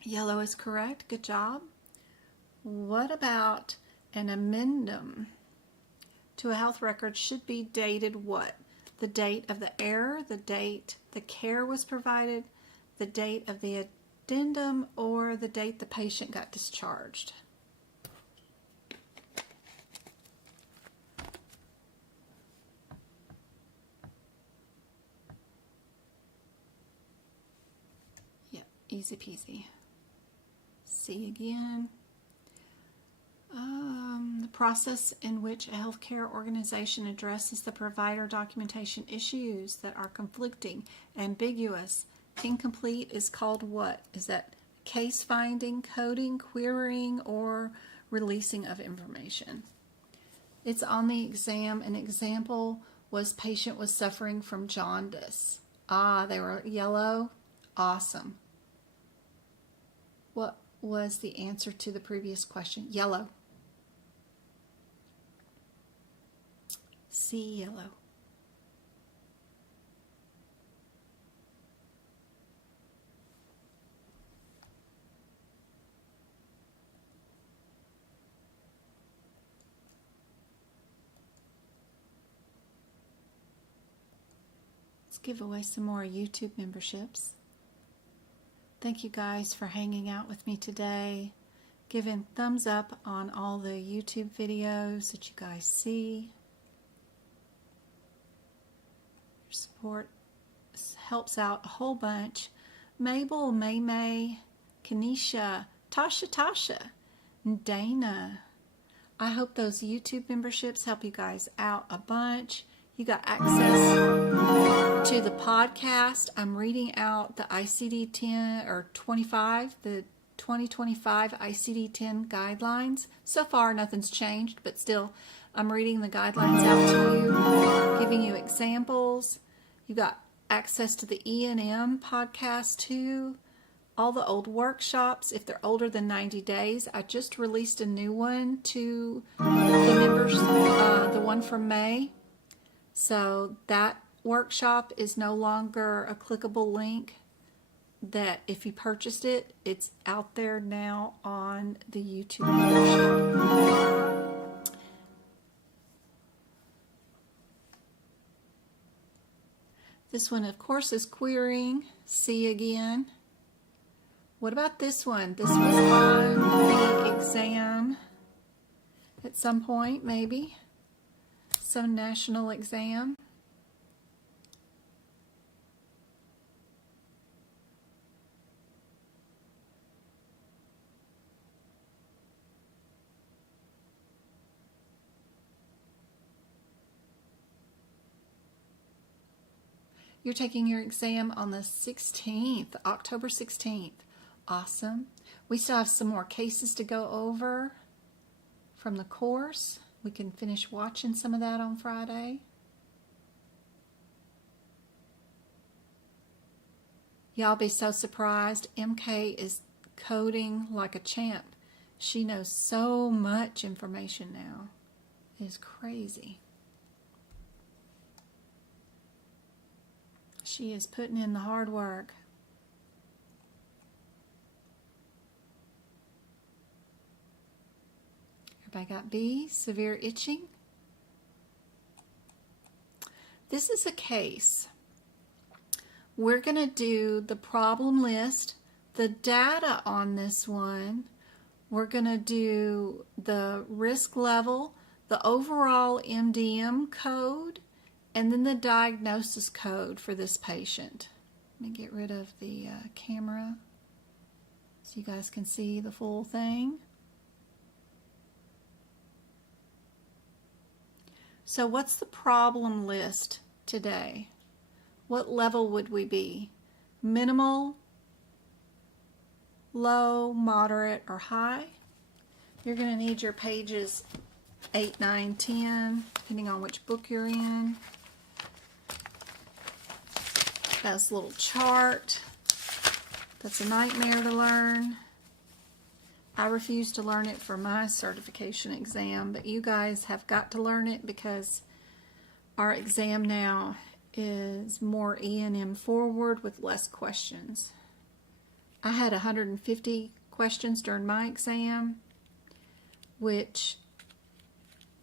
Yellow is correct. Good job. What about an addendum to a health record should be dated what? The date of the error, the date the care was provided, the date of the addendum, or the date the patient got discharged? Yep, easy peasy. C again. The process in which a healthcare organization addresses the provider documentation issues that are conflicting, ambiguous, incomplete is called what? Is that case finding, coding, querying, or releasing of information? It's on the exam. An example was patient was suffering from jaundice. Ah, they were yellow. Awesome. What was the answer to the previous question? Yellow. C, yellow. Let's give away some more YouTube memberships. Thank you guys for hanging out with me today. Giving thumbs up on all the YouTube videos that you guys see. Your support helps out a whole bunch. Mabel, May, Kanisha, Tasha, and Dana. I hope those YouTube memberships help you guys out a bunch. You got access to the podcast. I'm reading out the ICD-10 or 25, the 2025 ICD-10 guidelines. So far, nothing's changed, but still, I'm reading the guidelines out to you, giving you examples. You got access to the E&M podcast too. All the old workshops, if they're older than 90 days. I just released a new one to the members, the one from May. So that workshop is no longer a clickable link that if you purchased it, it's out there now on the YouTube membership. This one, of course, is querying. C again. What about this one? This was on the exam at some point, maybe. Some national exam. You're taking your exam on the 16th, October 16th. Awesome. We still have some more cases to go over from the course. We can finish watching some of that on Friday. Y'all be so surprised. MK is coding like a champ. She knows so much information now. It is crazy. She is putting in the hard work. Everybody got B, severe itching. This is a case. We're going to do the problem list, the data on this one. We're going to do the risk level, the overall MDM code, and then the diagnosis code for this patient. Let me get rid of the camera so you guys can see the full thing. So what's the problem list today? What level would we be? Minimal, low, moderate, or high? You're going to need your pages 8, 9, 10, depending on which book you're in. That's a little chart. That's a nightmare to learn. I refuse to learn it for my certification exam, but you guys have got to learn it because our exam now is more E&M forward with less questions. I had 150 questions during my exam, which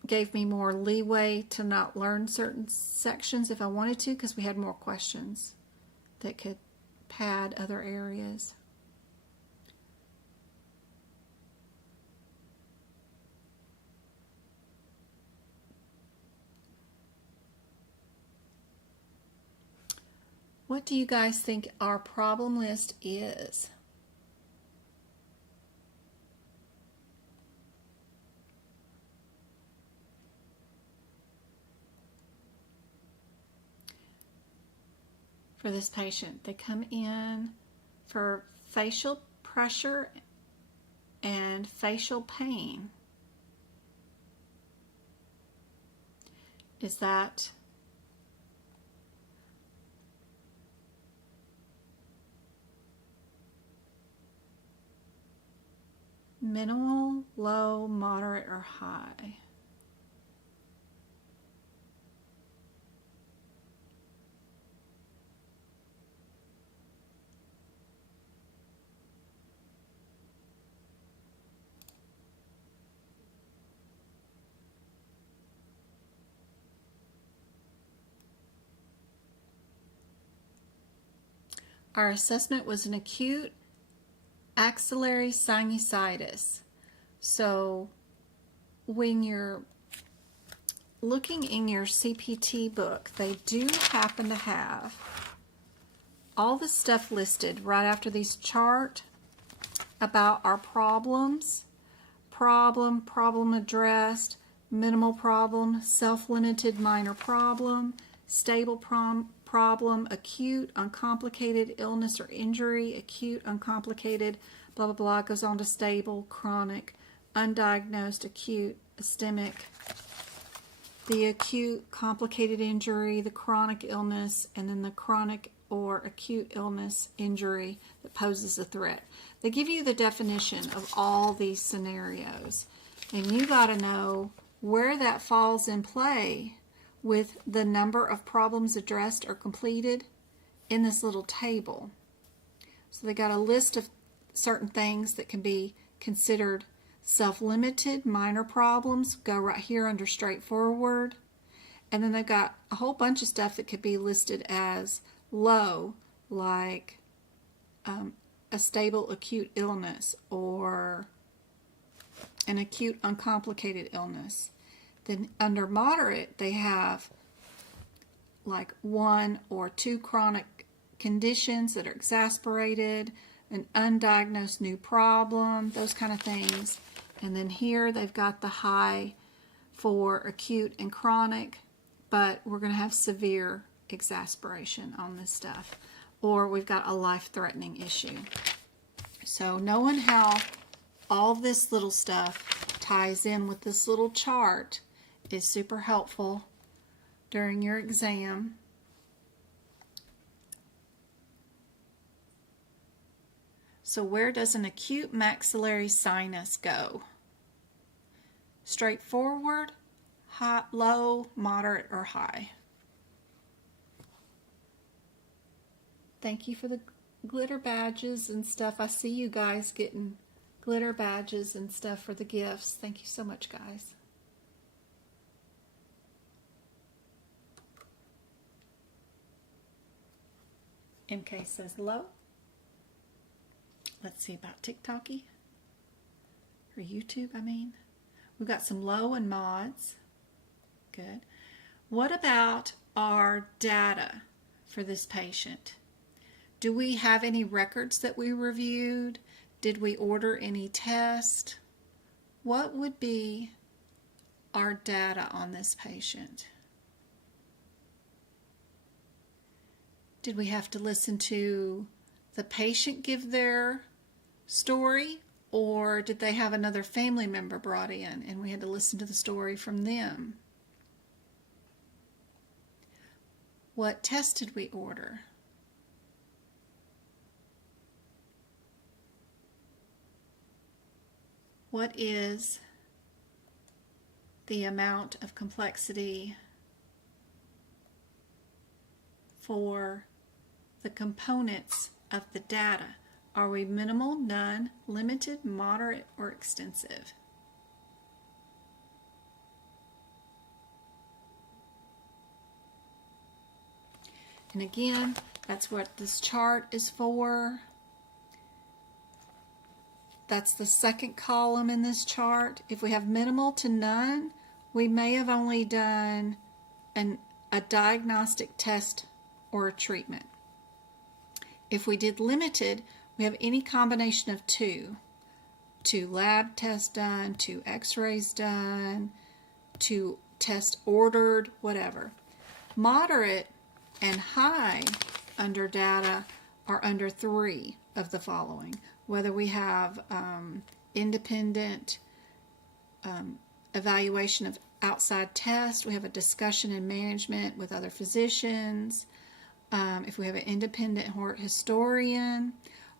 gave me more leeway to not learn certain sections if I wanted to, because we had more questions that could pad other areas. What do you guys think our problem list is? for this patient. They come in for facial pressure and facial pain. Is that minimal, low, moderate, or high? Our assessment was an acute axillary sinusitis. So when you're looking in your CPT book, they do happen to have all the stuff listed right after these chart about our problems. Problem addressed, minimal problem, self-limited minor problem, stable problem, acute uncomplicated illness or injury, acute uncomplicated, blah, blah, blah, goes on to stable, chronic, undiagnosed, acute, ischemic, the acute complicated injury, the chronic illness, and then the chronic or acute illness injury that poses a threat. They give you the definition of all these scenarios, and you got to know where that falls in play with the number of problems addressed or completed in this little table. So they got a list of certain things that can be considered self-limited, minor problems, go right here under straightforward. And then they've got a whole bunch of stuff that could be listed as low, like a stable acute illness or an acute uncomplicated illness. Then under moderate, they have like 1 or 2 chronic conditions that are exasperated, an undiagnosed new problem, those kind of things. And then here they've got the high for acute and chronic, but we're going to have severe exasperation on this stuff. Or we've got a life-threatening issue. So knowing how all this little stuff ties in with this little chart is super helpful during your exam. So where does an acute maxillary sinus go? Straightforward, high, low, moderate, or high? Thank you for the glitter badges and stuff. I see you guys getting glitter badges and stuff for the gifts. Thank you so much, guys. MK says low. Let's see about TikToky. Or YouTube, I mean. We've got some low and mods. Good. What about our data for this patient? Do we have any records that we reviewed? Did we order any tests? What would be our data on this patient? Did we have to listen to the patient give their story, or did they have another family member brought in and we had to listen to the story from them? What test did we order? What is the amount of complexity for the components of the data? Are we minimal, none, limited, moderate, or extensive? And again, that's what this chart is for. That's the second column in this chart. If we have minimal to none, we may have only done a diagnostic test or a treatment. If we did limited, we have any combination of 2 lab tests done, 2 x-rays done, 2 tests ordered, whatever. Moderate and high under data are under 3 of the following. Whether we have independent evaluation of outside tests, we have a discussion and management with other physicians, if we have an independent historian,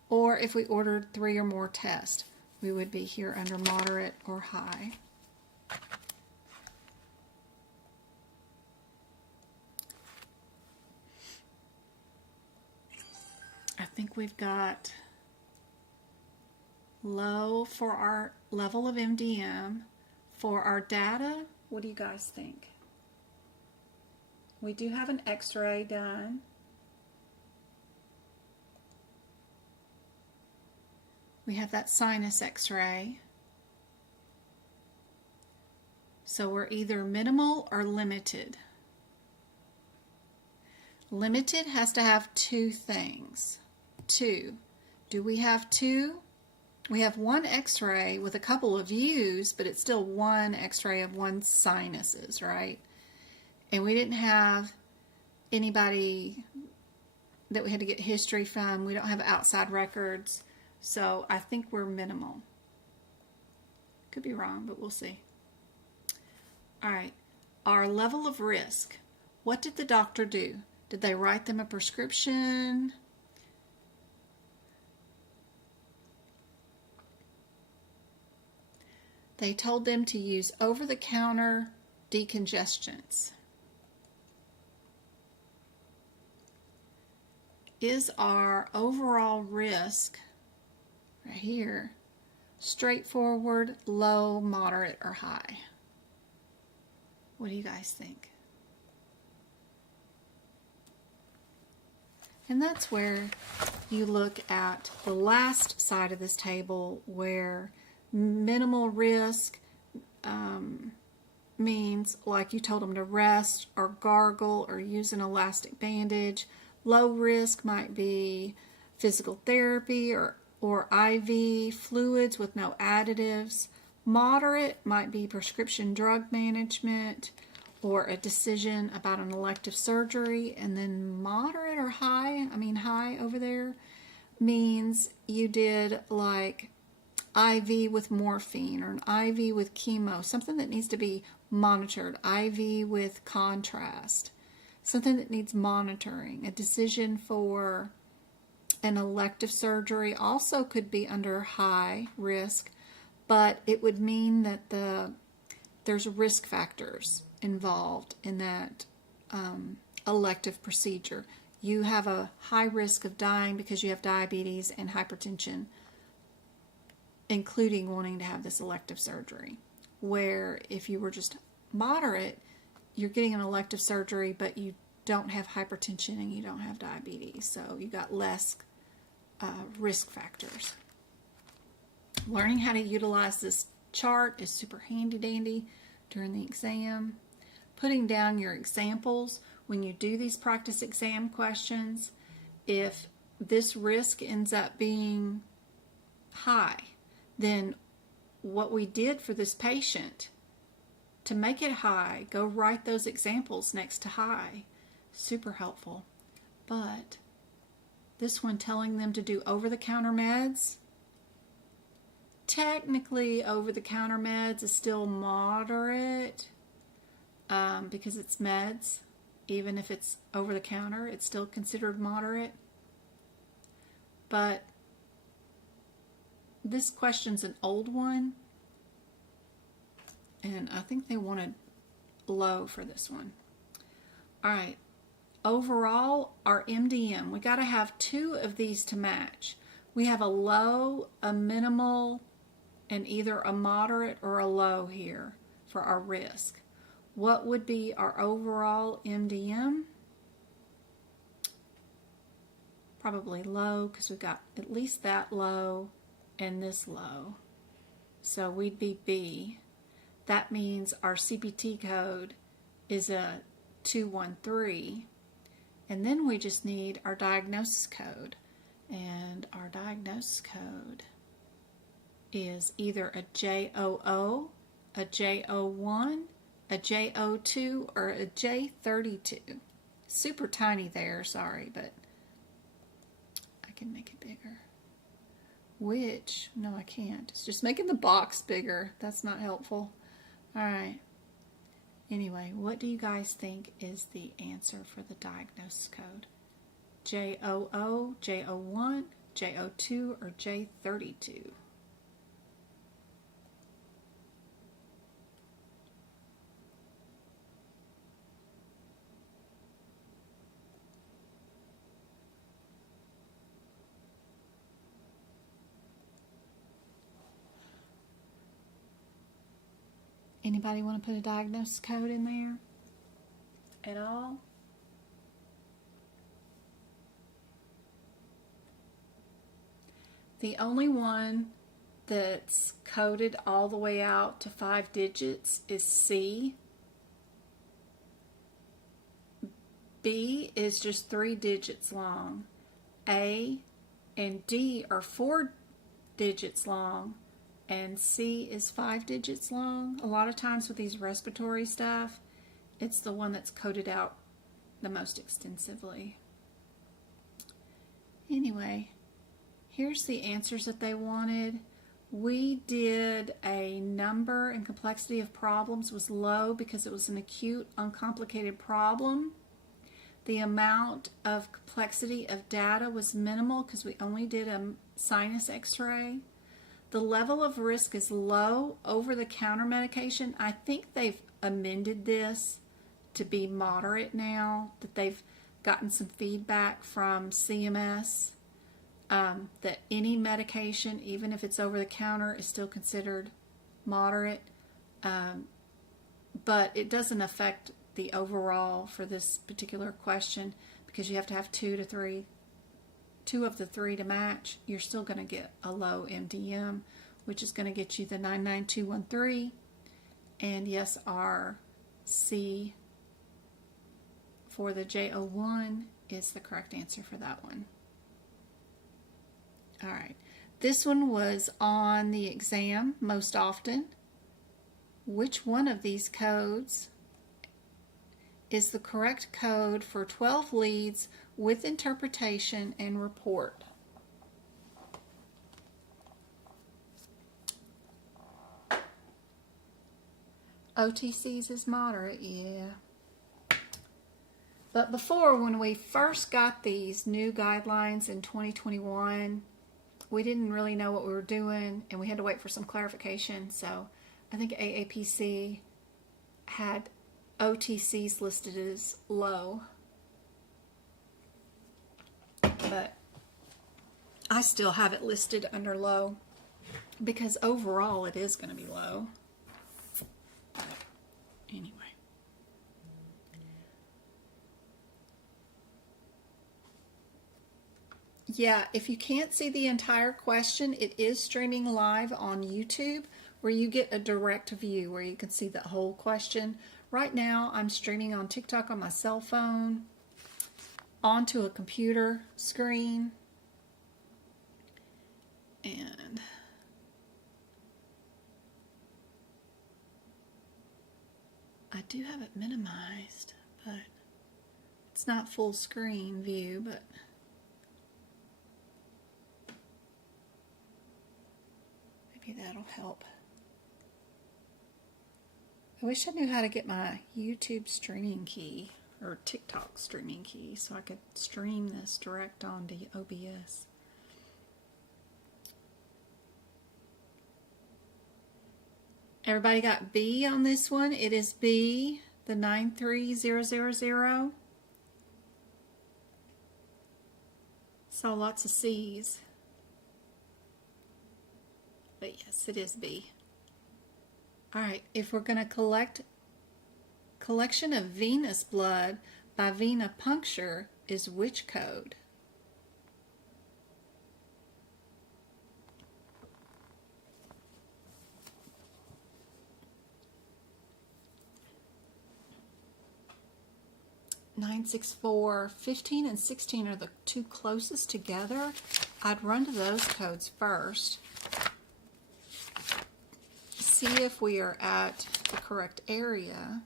or if we ordered 3 or more tests, we would be here under moderate or high. I think we've got low for our level of MDM. For our data, what do you guys think? We do have an x-ray done. We have that sinus x-ray. So we're either minimal or limited. Limited has to have 2 things. 2. Do we have 2? We have 1 x-ray with a couple of views, but it's still 1 x-ray of 1 sinuses, right? And we didn't have anybody that we had to get history from. We don't have outside records. So I think we're minimal. Could be wrong, but we'll see. All right. Our level of risk. What did the doctor do? Did they write them a prescription? They told them to use over-the-counter decongestants. Is our overall risk, right here, straightforward, low, moderate, or high? What do you guys think? And that's where you look at the last side of this table, where minimal risk means like you told them to rest or gargle or use an elastic bandage. Low risk might be physical therapy or IV fluids with no additives. Moderate might be prescription drug management or a decision about an elective surgery. And then moderate or high, high over there, means you did like IV with morphine or an IV with chemo, something that needs to be monitored, IV with contrast, something that needs monitoring. A decision for an elective surgery also could be under high risk, but it would mean that there's risk factors involved in that elective procedure. You have a high risk of dying because you have diabetes and hypertension, including wanting to have this elective surgery. Where if you were just moderate, you're getting an elective surgery, but you don't have hypertension and you don't have diabetes, so you got less risk factors. Learning how to utilize this chart is super handy dandy during the exam. Putting down your examples when you do these practice exam questions. If this risk ends up being high, then what we did for this patient to make it high, go write those examples next to high. Super helpful. But this one telling them to do over-the-counter meds, technically over-the-counter meds is still moderate because it's meds. Even if it's over-the-counter, it's still considered moderate. But this question's an old one, and I think they wanted low for this one. All right. Overall, our MDM, we got to have 2 of these to match. We have a low, a minimal, and either a moderate or a low here for our risk. What would be our overall MDM? Probably low, because we got at least that low and this low. So we'd be B. That means our CPT code is a 213. And then we just need our diagnosis code. And our diagnosis code is either a JOO, a J01, a J02, or a J32. Super tiny there, sorry, but can make it bigger. Which, no, I can't. It's just making the box bigger. That's not helpful. All right. Anyway, what do you guys think is the answer for the diagnosis code? J00, J01, J02, or J32? Anybody want to put a diagnosis code in there at all? The only one that's coded all the way out to 5 digits is C. B is just 3 digits long. A and D are 4 digits long. And C is 5 digits long. A lot of times with these respiratory stuff, it's the one that's coded out the most extensively. Anyway, here's the answers that they wanted. We did a number and complexity of problems was low because it was an acute, uncomplicated problem. The amount of complexity of data was minimal because we only did a sinus x-ray. The level of risk is low. Over-the-counter medication, I think they've amended this to be moderate now, that they've gotten some feedback from CMS that any medication, even if it's over-the-counter, is still considered moderate. But it doesn't affect the overall for this particular question because you have to have two of the three to match. You're still going to get a low MDM, which is going to get you the 99213, and yes, our C for the J01 is the correct answer for that one. All right, this one was on the exam most often. Which one of these codes is the correct code for 12 leads with interpretation and report? OTCs is moderate, yeah. But before, when we first got these new guidelines in 2021, we didn't really know what we were doing, and we had to wait for some clarification. So I think AAPC had OTCs listed as low. But I still have it listed under low because overall it is going to be low. Anyway. Yeah, if you can't see the entire question, it is streaming live on YouTube where you get a direct view where you can see the whole question. Right now I'm streaming on TikTok on my cell phone onto a computer screen, and I do have it minimized, but it's not full screen view, but maybe that'll help. I wish I knew how to get my YouTube streaming key or TikTok streaming key so I could stream this direct onto OBS. Everybody got B on this one? It is B, the 93000. Saw lots of C's. But yes, it is B. All right, if we're going to collection of venous blood by venipuncture is which code? (964). 15 and 16 are the two closest together. I'd run to those codes first. See if we are at the correct area.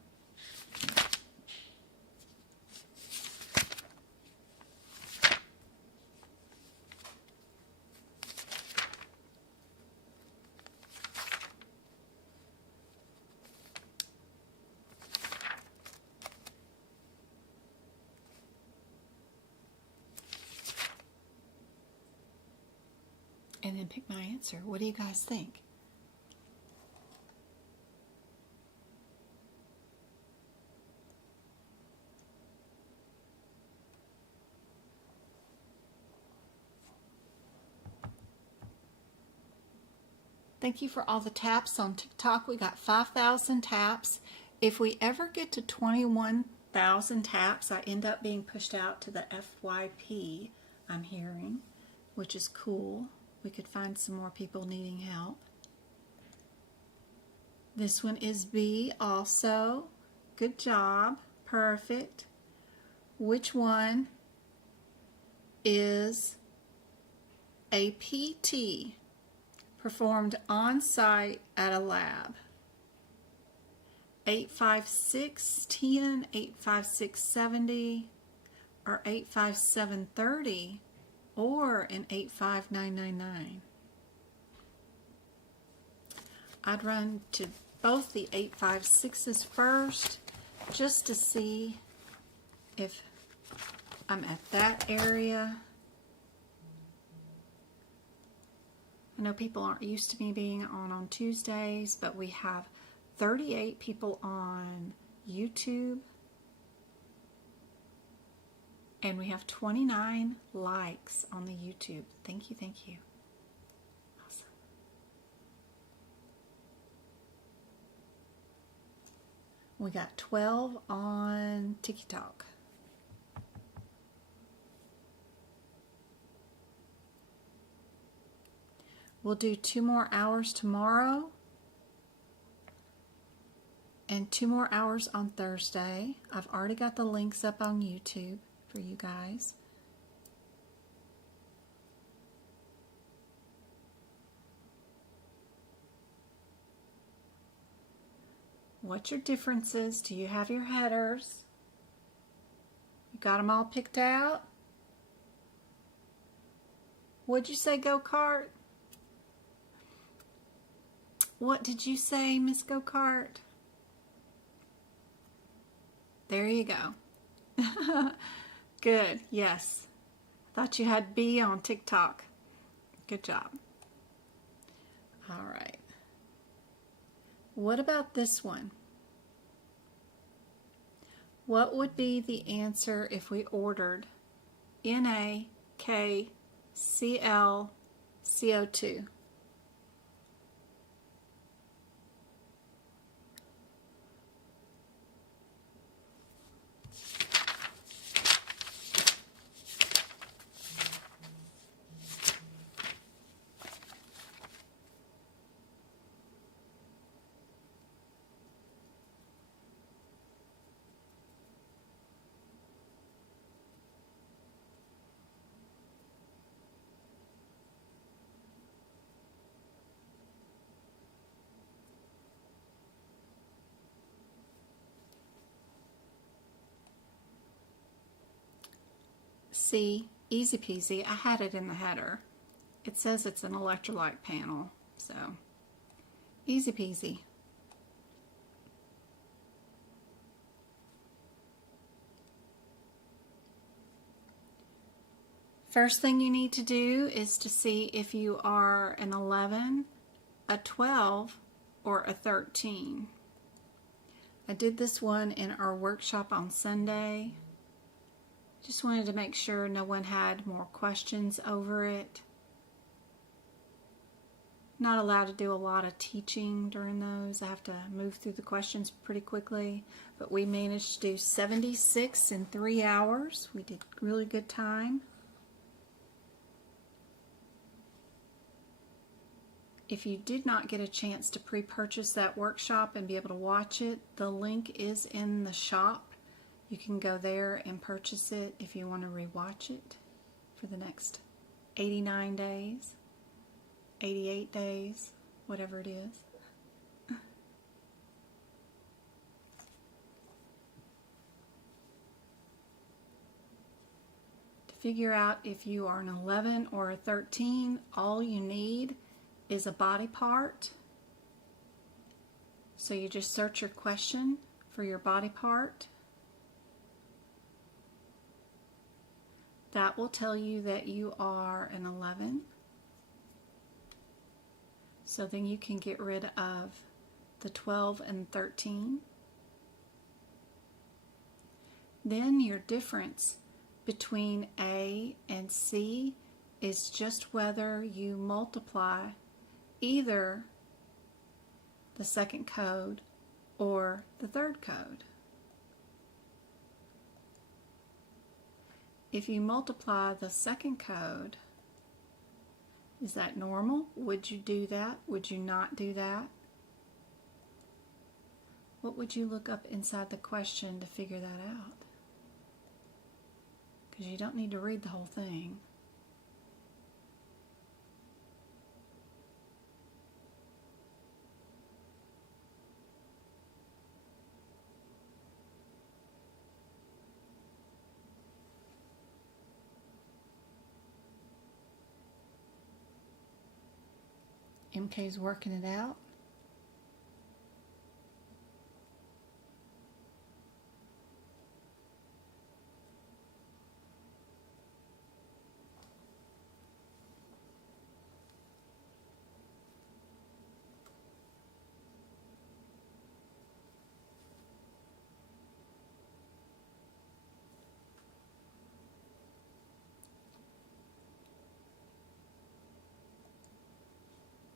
and pick my answer. What do you guys think? Thank you for all the taps on TikTok. We got 5,000 taps. If we ever get to 21,000 taps, I end up being pushed out to the FYP, I'm hearing, which is cool. We could find some more people needing help. This one is B also. Good job. Perfect. Which one is APT? Performed on-site at a lab. 85610, 85670, or 85730, or an 85999. I'd run to both the 856s first just to see if I'm at that area. I know people aren't used to me being on Tuesdays, but we have 38 people on YouTube, and we have 29 likes on the YouTube. Thank you, thank you. Awesome. We got 12 on TikTok. We'll do 2 more hours tomorrow and 2 more hours on Thursday. I've already got the links up on YouTube for you guys. What's your differences? Do you have your headers? You got them all picked out? What'd you say, go-kart? What did you say, Miss Go-Kart? There you go. Good, yes. Thought you had B on TikTok. Good job. All right. What about this one? What would be the answer if we ordered NaKCl CO2? See, easy peasy. I had it in the header. It says it's an electrolyte panel, so easy peasy. First thing you need to do is to see if you are an 11, a 12, or a 13. I did this one in our workshop on Sunday. Just wanted to make sure no one had more questions over it. Not allowed to do a lot of teaching during those. I have to move through the questions pretty quickly. But we managed to do 76 in 3 hours. We did really good time. If you did not get a chance to pre-purchase that workshop and be able to watch it, the link is in the shop. You can go there and purchase it if you want to rewatch it for the next 89 days, 88 days, whatever it is. To figure out if you are an 11 or a 13, all you need is a body part. So you just search your question for your body part. That will tell you that you are an 11. So then you can get rid of the 12 and 13. Then your difference between A and C is just whether you multiply either the second code or the third code. If you multiply the second code, is that normal? Would you do that? Would you not do that? What would you look up inside the question to figure that out? Because you don't need to read the whole thing. MK's working it out.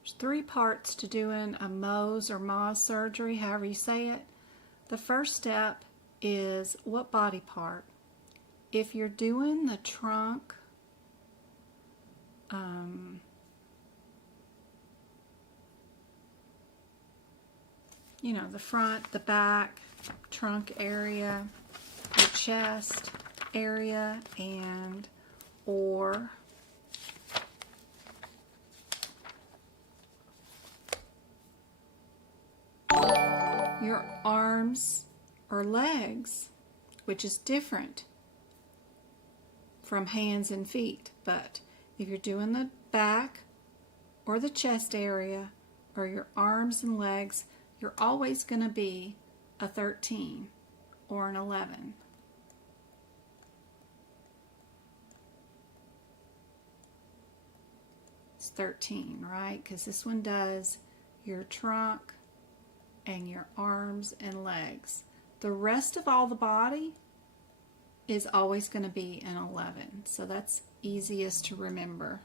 There's 3 parts to doing a Mohs or Moz surgery, however you say it. The first step is what body part. If you're doing the trunk, you know, the front, the back, trunk area, the chest area, and or your arms or legs, which is different from hands and feet. But if you're doing the back or the chest area or your arms and legs, you're always going to be a 13 or an 11. It's 13, right? Because this one does your trunk and your arms and legs. The rest of all the body is always going to be an 11. So that's easiest to remember.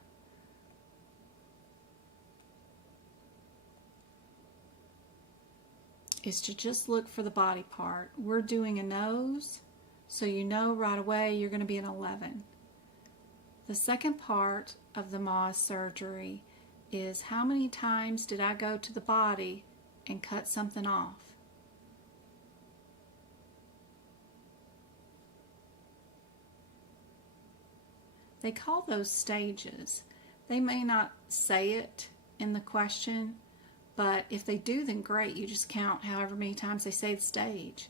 Is to just look for the body part. We're doing a nose, so you know right away you're going to be an 11. The second part of the Moz surgery is how many times did I go to the body and cut something off? They call those stages. They may not say it in the question, but if they do, then great. You just count however many times they say the stage.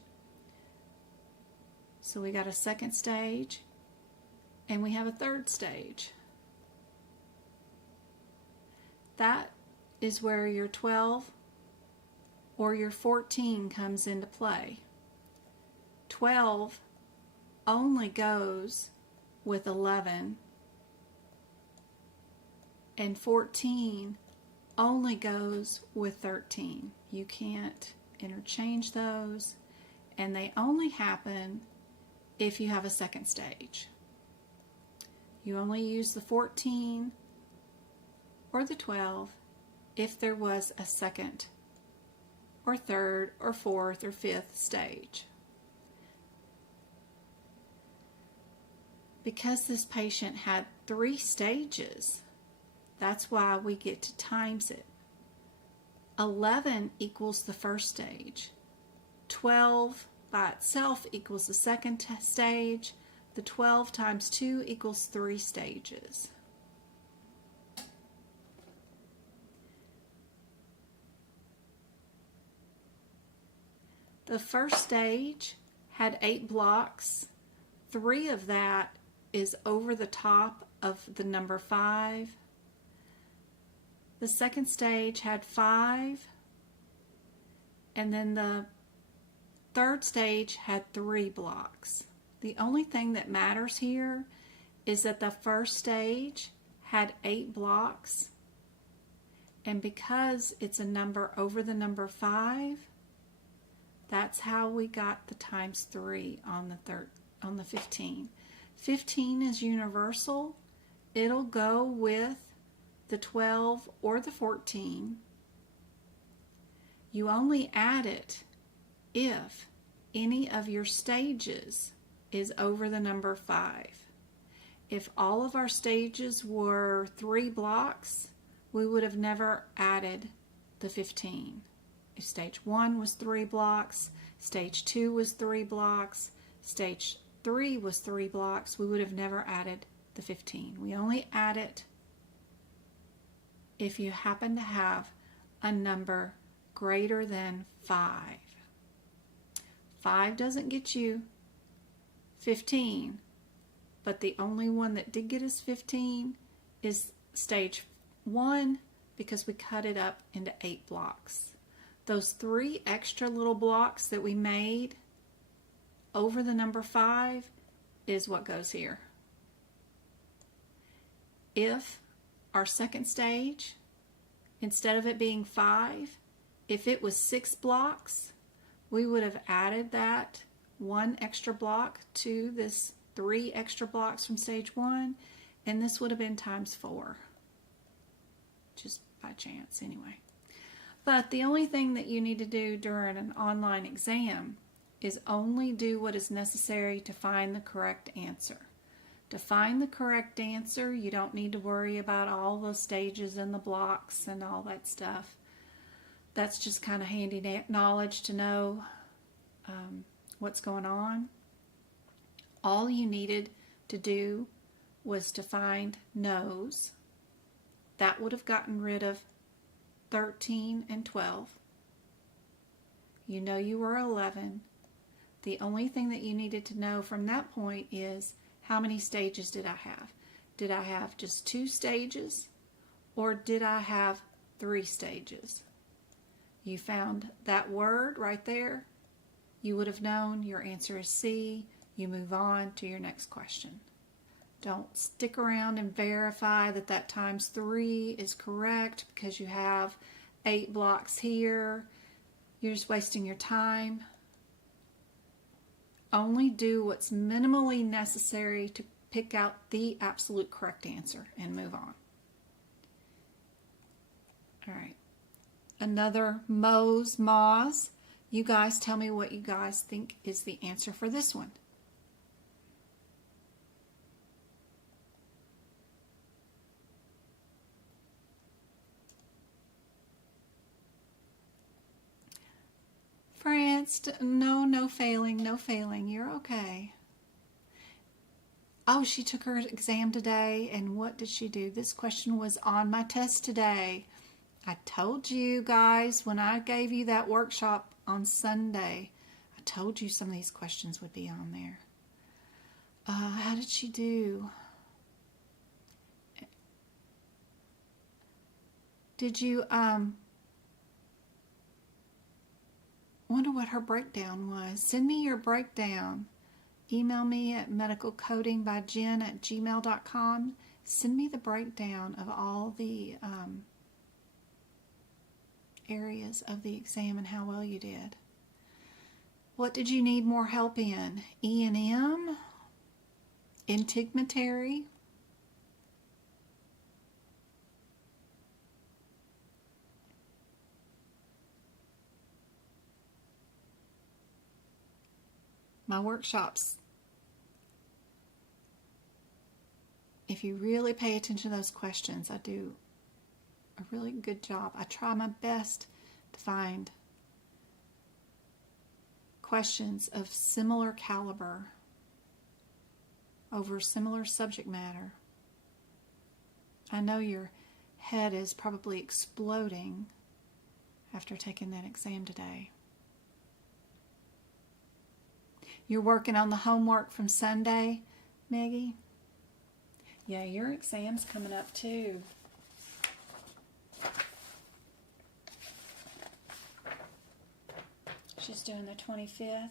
So we got a second stage, and we have a third stage. That is where your 12 or your 14 comes into play. 12 only goes with 11, and 14 only goes with 13. You can't interchange those, and they only happen if you have a second stage. You only use the 14 or the 12 if there was a second or third or fourth or fifth stage. Because this patient had 3 stages, that's why we get to times it. 11 equals the first stage. 12 by itself equals the second stage. The 12 times 2 equals 3 stages. The first stage had 8 blocks. 3 of that is over the top of the number 5. The second stage had 5. And then the third stage had 3 blocks. The only thing that matters here is that the first stage had 8 blocks And because it's a number over the number 5, that's how we got the times 3 on the 15. 15 is universal. It'll go with the 12 or the 14. You only add it if any of your stages is over the number 5. If all of our stages were 3 blocks, we would have never added the 15. If stage 1 was 3 blocks, stage 2 was 3 blocks, stage 3 was 3 blocks, we would have never added the 15. We only add it if you happen to have a number greater than 5. 5 doesn't get you 15, but the only one that did get us 15 is stage 1 because we cut it up into 8 blocks. Those 3 extra little blocks that we made over the number 5 is what goes here. If our second stage, instead of it being 5, if it was 6 blocks, we would have added that 1 extra block to this 3 extra blocks from stage 1, and this would have been times 4. Just by chance anyway. But the only thing that you need to do during an online exam is only do what is necessary to find the correct answer. To find the correct answer, you don't need to worry about all the stages and the blocks and all that stuff. That's just kind of handy knowledge to know what's going on. All you needed to do was to find no's. That would have gotten rid of 13 and 12. You know you were 11. The only thing that you needed to know from that point is how many stages did I have? Did I have just 2 stages or did I have 3 stages? You found that word right there. You would have known your answer is C. You move on to your next question. Don't stick around and verify that that times 3 is correct because you have 8 blocks here. You're just wasting your time. Only do what's minimally necessary to pick out the absolute correct answer and move on. All right. Another Mo's, Ma's. You guys tell me what you guys think is the answer for this one. France, no failing, no failing. You're okay. Oh, she took her exam today, and what did she do? This question was on my test today. I told you guys when I gave you that workshop on Sunday, I told you some of these questions would be on there. How did she do? Did you, wonder what her breakdown was. Send me your breakdown. Email me at medicalcodingbyjen@gmail.com. Send me the breakdown of all the areas of the exam and how well you did. What did you need more help in? E&M? Integumentary? My workshops, if you really pay attention to those questions, I do a really good job. I try my best to find questions of similar caliber over similar subject matter. I know your head is probably exploding after taking that exam today. You're working on the homework from Sunday, Maggie? Yeah, your exam's coming up too. She's doing the 25th.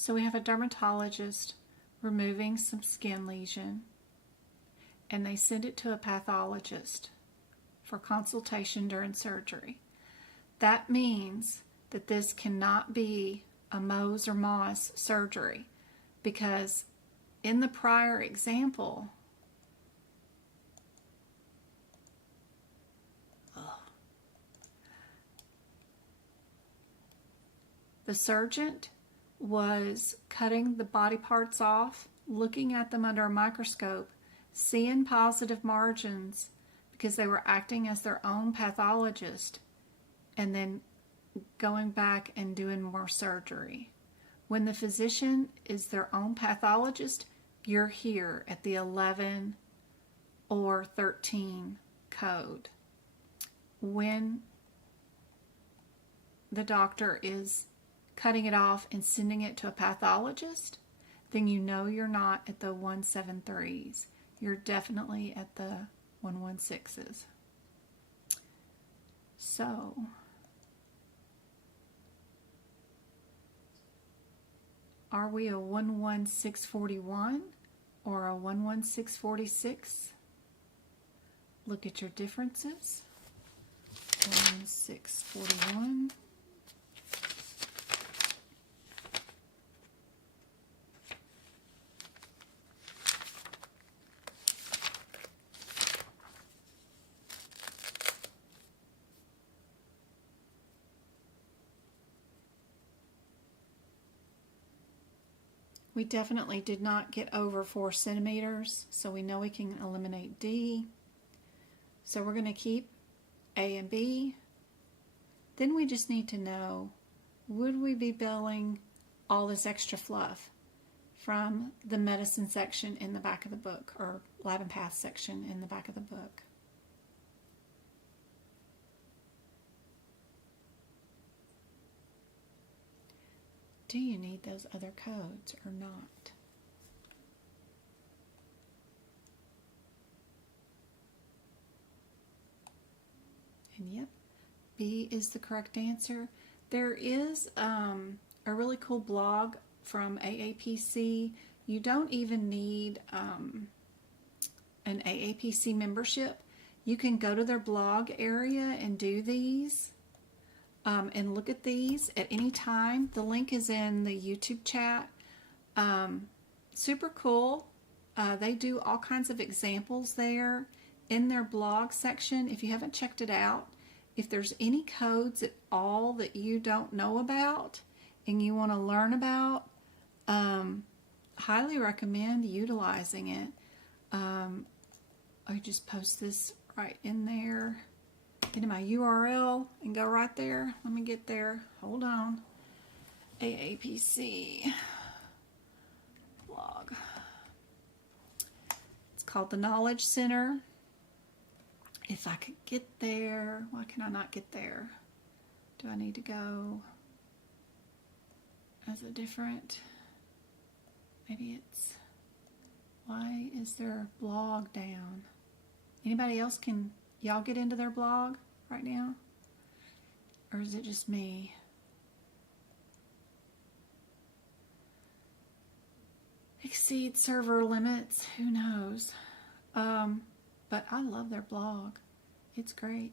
So we have a dermatologist removing some skin lesion, and they send it to a pathologist for consultation during surgery. That means that this cannot be a Mohs or Moss surgery, because in the prior example, the surgeon was cutting the body parts off, looking at them under a microscope, seeing positive margins because they were acting as their own pathologist, and then going back and doing more surgery. When the physician is their own pathologist, you're here at the 11 or 13 code. When the doctor is cutting it off and sending it to a pathologist, then you know you're not at the 173s. You're definitely at the 116s. So, are we a 11641 or a 11646? Look at your differences. 11641. We definitely did not get over 4 centimeters, so we know we can eliminate D. So we're going to keep A and B. Then we just need to know, would we be billing all this extra fluff from the medicine section in the back of the book, or lab and path section in the back of the book? Do you need those other codes or not? And yep, B is the correct answer. There is a really cool blog from AAPC. You don't even need an AAPC membership. You can go to their blog area and do these. And look at these at any time. The link is in the YouTube chat. Super cool. They do all kinds of examples there in their blog section. If you haven't checked it out, if there's any codes at all that you don't know about and you want to learn about, highly recommend utilizing it. I just post this right in there. Into my URL and go right there. Let me get there. Hold on. AAPC blog. It's called the Knowledge Center. If I could get there, why can I not get there? Do I need to go as a different? Maybe it's, why is their blog down? Anybody else can, y'all get into their blog right now? Or is it just me? Exceed server limits, who knows? But I love their blog. It's great.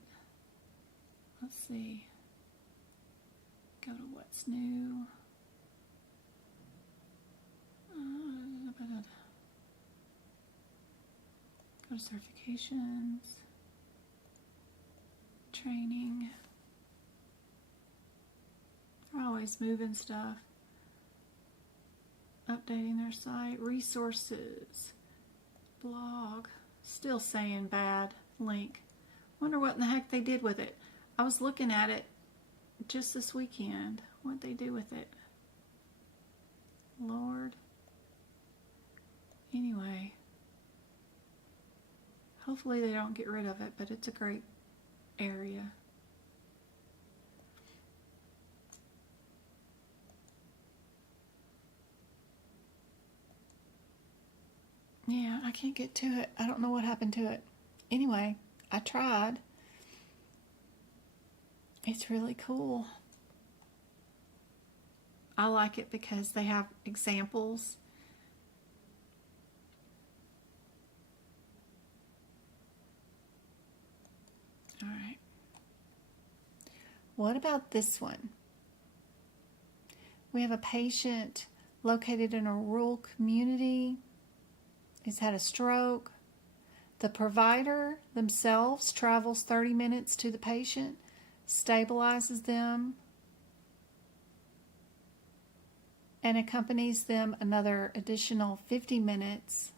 Let's see. Go to what's new. Go to certifications. Training. They're always moving stuff. Updating their site. Resources. Blog. Still saying bad link. Wonder what in the heck they did with it. I was looking at it just this weekend. What'd they do with it? Lord. Anyway. Hopefully they don't get rid of it, but it's a great area. Yeah, I can't get to it. I don't know what happened to it. Anyway, I tried. It's really cool. I like it because they have examples. All right. What about this one? We have a patient located in a rural community. He's had a stroke. The provider themselves travels 30 minutes to the patient, stabilizes them, and accompanies them another additional 50 minutes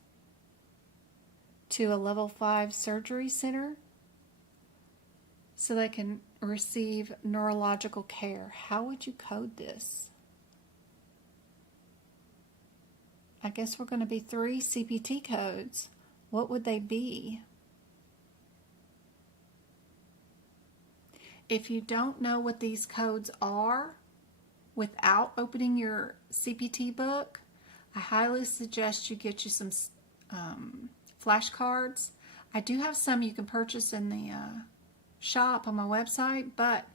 to a level 5 surgery center so they can receive neurological care. How would you code this? I guess we're going to be 3 CPT codes. What would they be? If you don't know what these codes are without opening your CPT book, I highly suggest you get you some flashcards. I do have some you can purchase in the shop on my website, but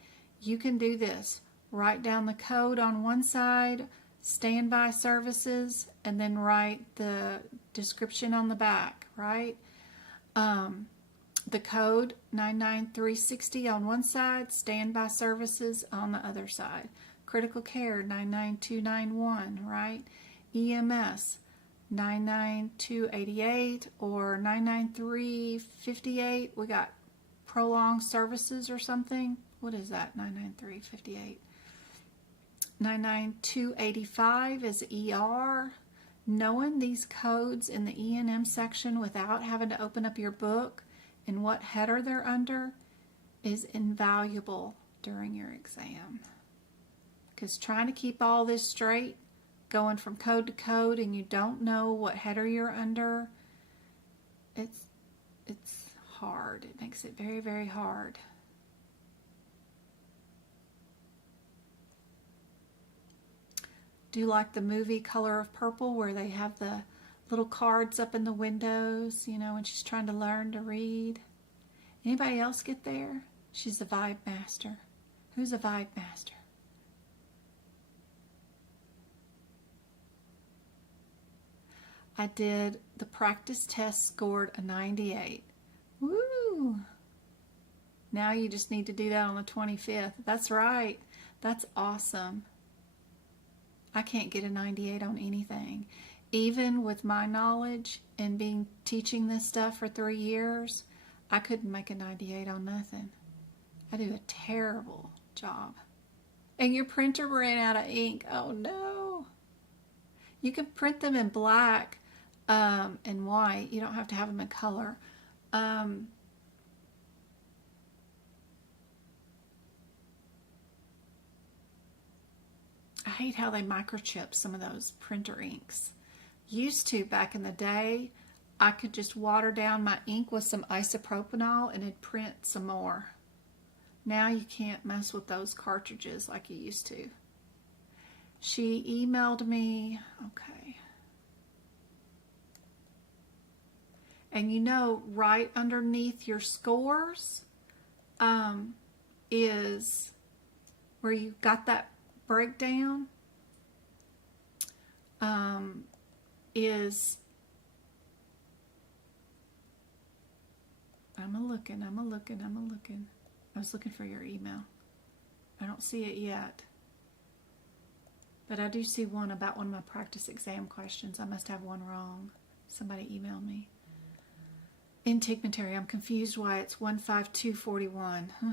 you can do this. Write down the code on one side, standby services, and then write the description on the back, right? The code 99360 on one side, standby services on the other side. Critical care 99291, right? EMS 99288 or 99358. We got prolonged services or something. What is that? 99358. 99285 is ER. Knowing these codes in the E&M section without having to open up your book and what header they're under is invaluable during your exam. Because trying to keep all this straight, going from code to code, and you don't know what header you're under, it's hard. It makes it very, very hard. Do you like the movie Color of Purple where they have the little cards up in the windows, you know, when she's trying to learn to read? Anybody else get there? She's a vibe master. Who's a vibe master? I did the practice test, scored a 98. Woo! Now you just need to do that on the 25th. That's right. That's awesome. I can't get a 98 on anything. Even with my knowledge and teaching this stuff for 3 years, I couldn't make a 98 on nothing. I do a terrible job. And your printer ran out of ink. Oh no. You can print them in black and white. You don't have to have them in color. I hate how they microchip some of those printer inks. Used to, back in the day, I could just water down my ink with some isopropanol and it'd print some more. Now you can't mess with those cartridges like you used to. She emailed me, okay. And you know, right underneath your scores is where you got that breakdown is I'm looking. I was looking for your email. I don't see it yet. But I do see one about one of my practice exam questions. I must have one wrong. Somebody emailed me. Integumentary. I'm confused why it's 15241. Huh.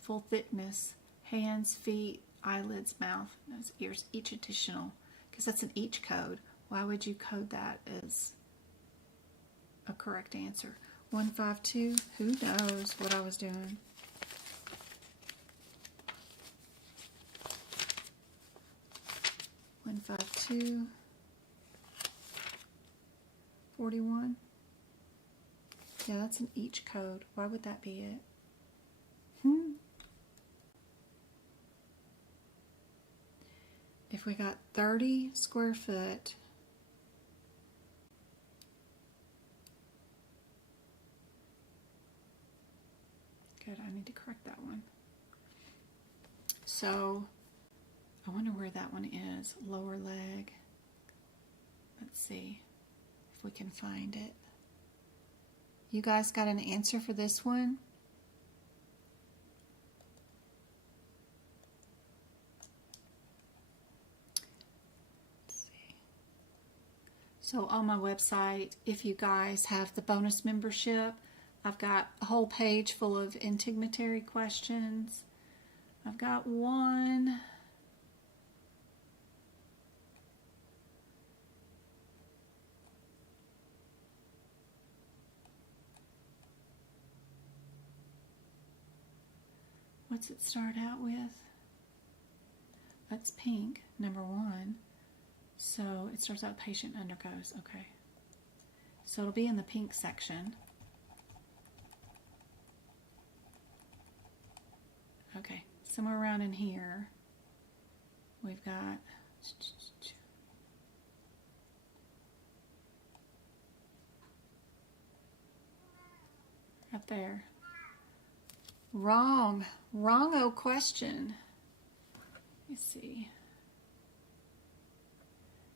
Full thickness. Hands, feet, eyelids, mouth, nose, ears, each additional. Because that's an each code. Why would you code that as a correct answer? 152. Who knows what I was doing? One 152 41. Yeah, that's an each code. Why would that be it? If we got 30 square foot, good, I need to correct that one. So I wonder where that one is. Lower leg. Let's see if we can find it. You guys got an answer for this one? Let's see. So on my website, if you guys have the bonus membership, I've got a whole page full of integumentary questions. I've got one. What's it start out with? That's pink, number 1. So it starts out patient undergoes. Okay. So it'll be in the pink section. Okay. Somewhere around in here, we've got up there. Wrong-o question. Let me see.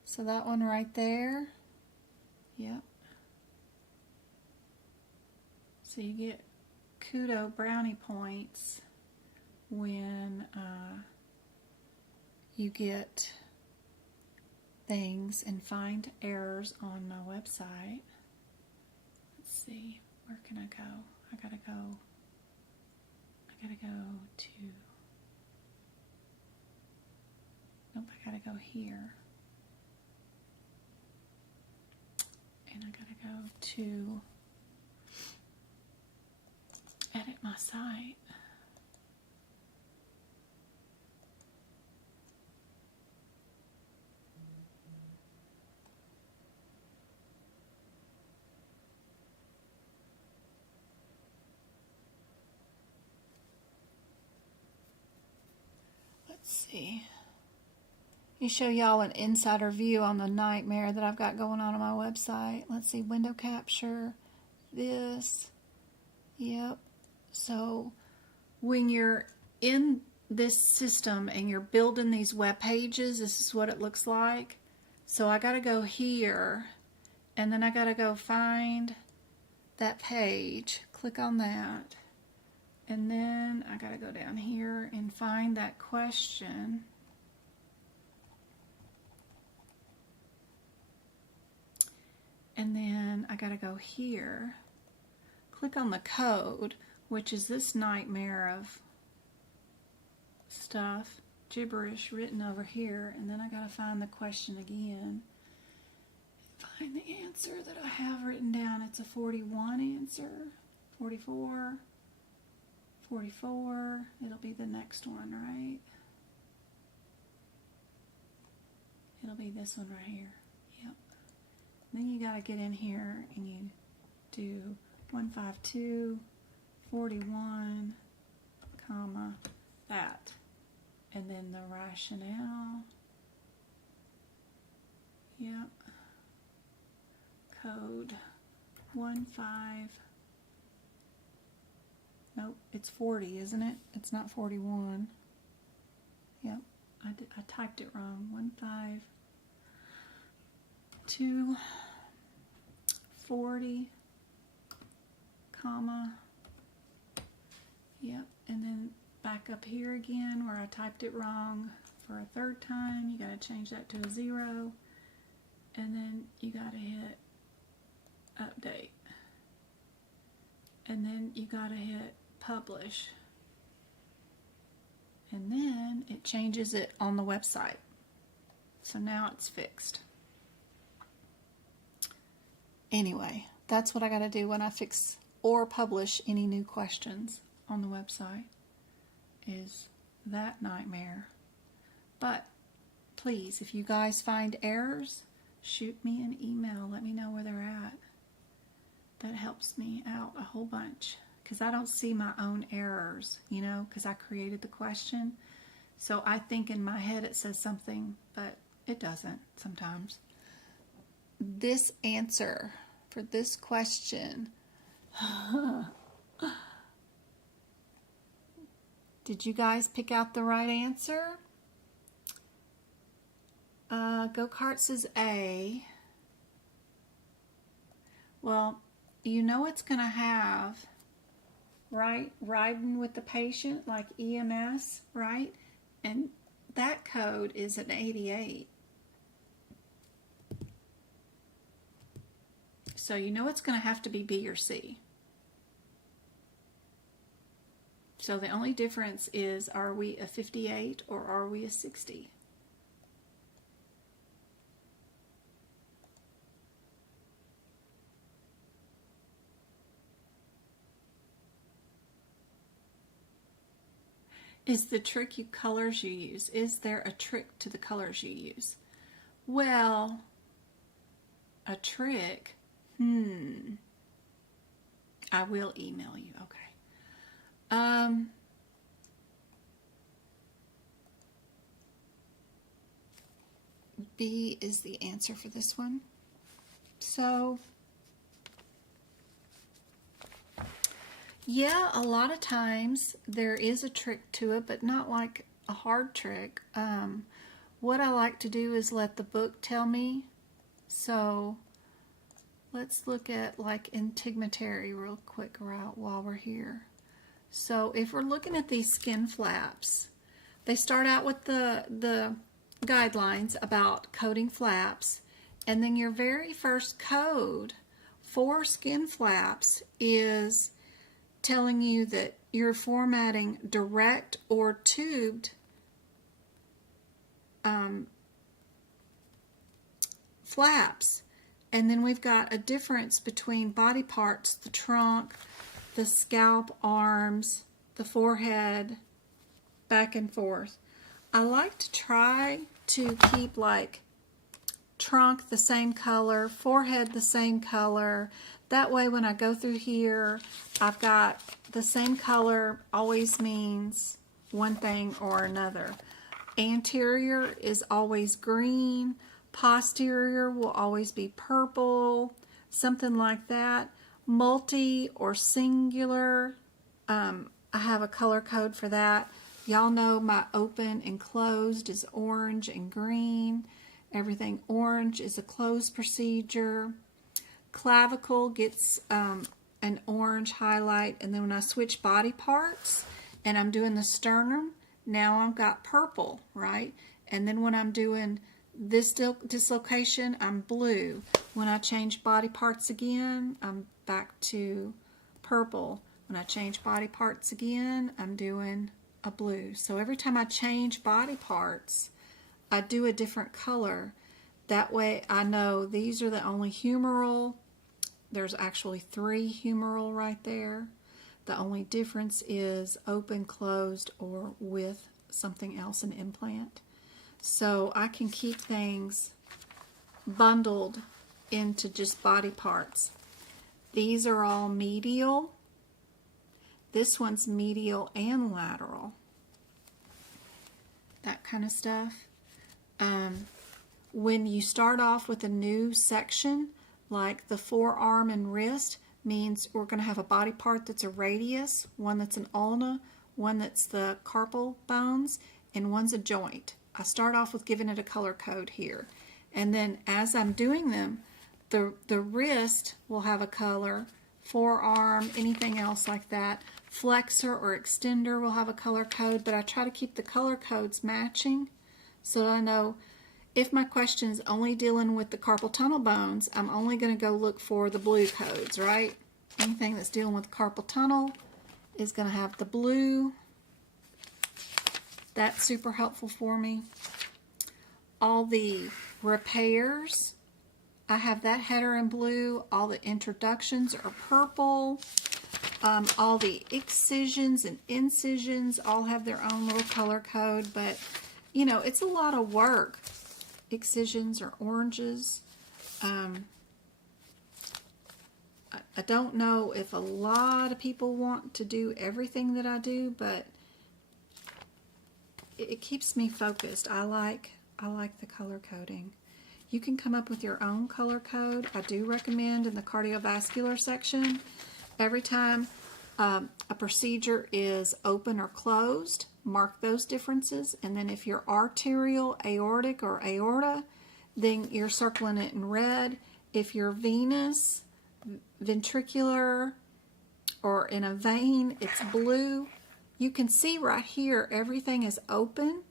So that one right there. Yep. So you get kudo brownie points when you get things and find errors on my website. Let's see. Where can I go? I gotta go to, nope, I gotta go here. And I gotta go to edit my site. Let's see. Let me show y'all an insider view on the nightmare that I've got going on my website. Let's see, window capture, this. Yep. So when you're in this system and you're building these web pages, this is what it looks like. So I got to go here, and then I got to go find that page, click on that. And then I gotta go down here and find that question. And then I gotta go here, click on the code, which is this nightmare of stuff, gibberish written over here. And then I gotta find the question again. Find the answer that I have written down. It's a 41 answer, 44. 44, it'll be the next one, right? It'll be this one right here. Yep. Then you gotta get in here and you do 152, 41, comma, that. And then the rationale. Yep. Code 15. Nope, it's 40, isn't it? It's not 41. Yep, I typed it wrong. 152, 40, comma. Yep, and then back up here again where I typed it wrong for a third time. You got to change that to a 0, and then you got to hit update, and then you got to hit publish, and then it changes it on the website. So now it's fixed. Anyway, that's what I got to do when I fix or publish any new questions on the website, is that nightmare. But please, if you guys find errors, shoot me an email. Let me know where they're at. That helps me out a whole bunch, because I don't see my own errors, you know, because I created the question. So I think in my head it says something, but it doesn't sometimes. This answer for this question, did you guys pick out the right answer? Go-karts is A. Well, you know it's going to have, right, riding with the patient, like EMS, right? And that code is an 88. So you know it's going to have to be B or C. So the only difference is, are we a 58 or are we a 60? Is the trick colors you use? Is there a trick to the colors you use? Well, a trick, I will email you, okay. B is the answer for this one. So, yeah, a lot of times there is a trick to it, but not like a hard trick. What I like to do is let the book tell me. So let's look at like integumentary real quick while we're here. So if we're looking at these skin flaps, they start out with the guidelines about coding flaps, and then your very first code for skin flaps is telling you that you're formatting direct or tubed flaps. And then we've got a difference between body parts, the trunk, the scalp, arms, the forehead, back and forth. I like to try to keep like trunk the same color, forehead the same color. That way when I go through here, I've got the same color always means one thing or another. Anterior is always green. Posterior will always be purple, something like that. Multi or singular, I have a color code for that. Y'all know my open and closed is orange and green. Everything orange is a closed procedure. Clavicle gets an orange highlight, and then when I switch body parts and I'm doing the sternum, now I've got purple, right? And then when I'm doing this dislocation, I'm blue. When I change body parts again, I'm back to purple. When I change body parts again, I'm doing a blue. So every time I change body parts, I do a different color. That way I know these are the only humeral. There's actually 3 humeral right there. The only difference is open, closed, or with something else, an implant. So I can keep things bundled into just body parts. These are all medial. This one's medial and lateral. That kind of stuff. When you start off with a new section, like the forearm and wrist, means we're going to have a body part that's a radius, one that's an ulna, one that's the carpal bones, and one's a joint. I start off with giving it a color code here. And then as I'm doing them, the wrist will have a color, forearm, anything else like that. Flexor or extender will have a color code, but I try to keep the color codes matching so that I know if my question is only dealing with the carpal tunnel bones, I'm only going to go look for the blue codes, right? Anything that's dealing with carpal tunnel is going to have the blue. That's super helpful for me. All the repairs, I have that header in blue. All the introductions are purple. All the excisions and incisions all have their own little color code, but you know, it's a lot of work. Excisions are oranges. I don't know if a lot of people want to do everything that I do, but it keeps me focused. I like the color coding. You can come up with your own color code. I do recommend in the cardiovascular section, every time a procedure is open or closed, mark those differences. And then if you're arterial, aortic, or aorta, then you're circling it in red. If you're venous, ventricular, or in a vein, it's blue. You can see right here, everything is open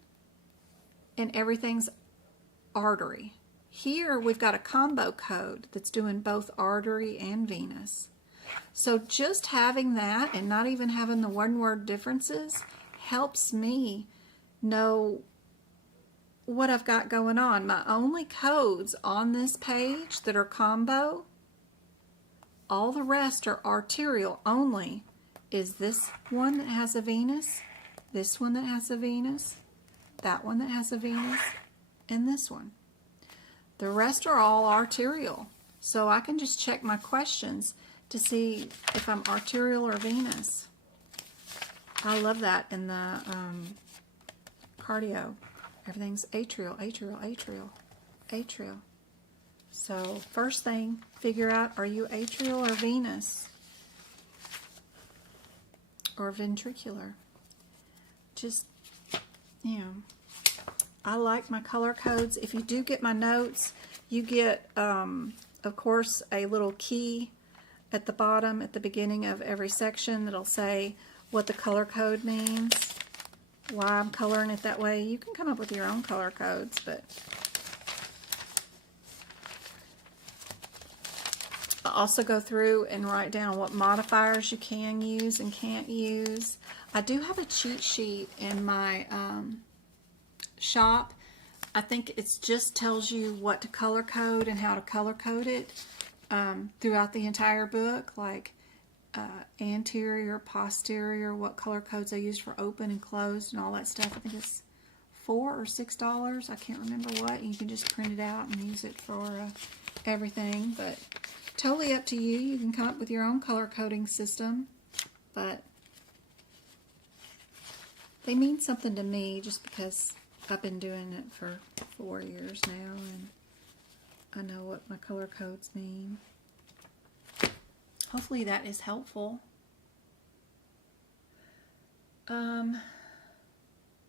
and everything's artery. Here we've got a combo code that's doing both artery and venous. So just having that and not even having the one-word differences helps me know what I've got going on. My only codes on this page that are combo, all the rest are arterial only, is this one that has a venous, this one that has a venous, that one that has a venous, and this one. The rest are all arterial. So I can just check my questions to see if I'm arterial or venous. I love that in the cardio. Everything's atrial, atrial, atrial, atrial. So first thing, figure out, are you atrial or venous? Or ventricular? Just, you know, I like my color codes. If you do get my notes, you get, of course, a little key at the bottom, at the beginning of every section that'll say what the color code means, why I'm coloring it that way. You can come up with your own color codes, but I'll also go through and write down what modifiers you can use and can't use. I do have a cheat sheet in my shop. I think it just tells you what to color code and how to color code it throughout the entire book, like anterior, posterior, what color codes I use for open and closed and all that stuff. I think it's $4 or $6. I can't remember what. You can just print it out and use it for everything, but totally up to you. You can come up with your own color coding system, but they mean something to me just because I've been doing it for 4 years now, and I know what my color codes mean. Hopefully that is helpful.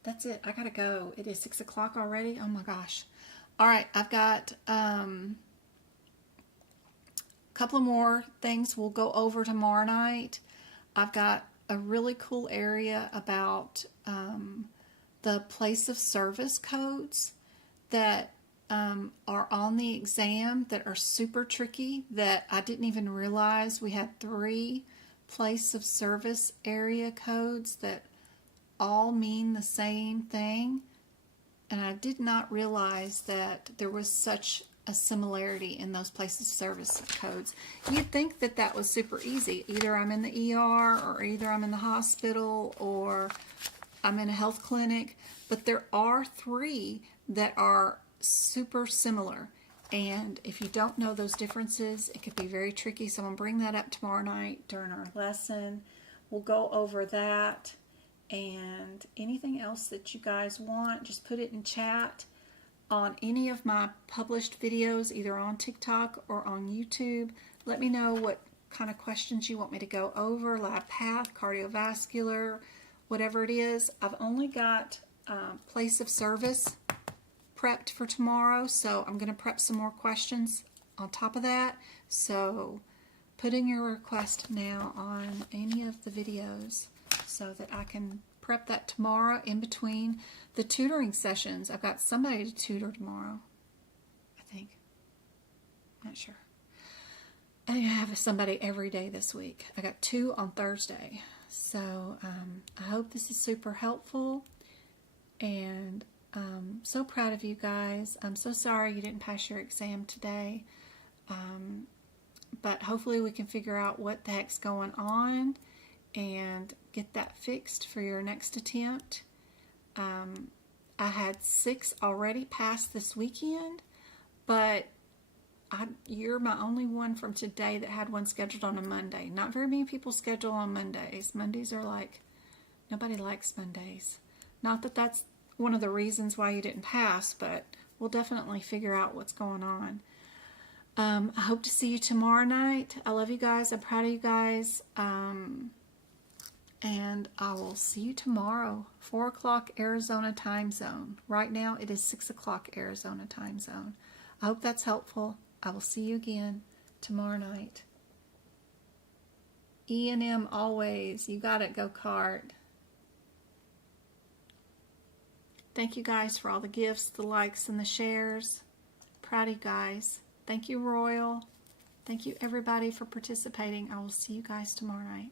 That's it. I gotta go. It is 6 o'clock already. Oh my gosh. All right, I've got a couple of more things we'll go over tomorrow night. I've got a really cool area about the place of service codes that are on the exam that are super tricky, that I didn't even realize. We had 3 place of service area codes that all mean the same thing, and I did not realize that there was such a similarity in those places of service codes. You'd think that that was super easy. Either I'm in the ER, or either I'm in the hospital, or I'm in a health clinic, but there are 3 that are super similar, and if you don't know those differences, it could be very tricky. So I'm going to bring that up tomorrow night during our lesson. We'll go over that, and anything else that you guys want, just put it in chat on any of my published videos, either on TikTok or on YouTube. Let me know what kind of questions you want me to go over, lab path, cardiovascular, whatever it is. I've only got place of service prepped for tomorrow, so I'm going to prep some more questions on top of that. So put in your request now on any of the videos so that I can prep that tomorrow in between the tutoring sessions. I've got somebody to tutor tomorrow, I think. Not sure. I think I have somebody every day this week. I got 2 on Thursday. So I hope this is super helpful, and I'm so proud of you guys. I'm so sorry you didn't pass your exam today, but hopefully we can figure out what the heck's going on and get that fixed for your next attempt. I had 6 already passed this weekend, but you're my only one from today that had one scheduled on a Monday. Not very many people schedule on Mondays. Mondays are like, nobody likes Mondays. Not that that's one of the reasons why you didn't pass, but we'll definitely figure out what's going on. I hope to see you tomorrow night. I love you guys. I'm proud of you guys. And I will see you tomorrow, 4 o'clock Arizona time zone. Right now it is 6 o'clock Arizona time zone. I hope that's helpful. I will see you again tomorrow night. E&M always. You got it, Go Kart. Thank you guys for all the gifts, the likes, and the shares. Proud of you guys. Thank you, Royal. Thank you, everybody, for participating. I will see you guys tomorrow night.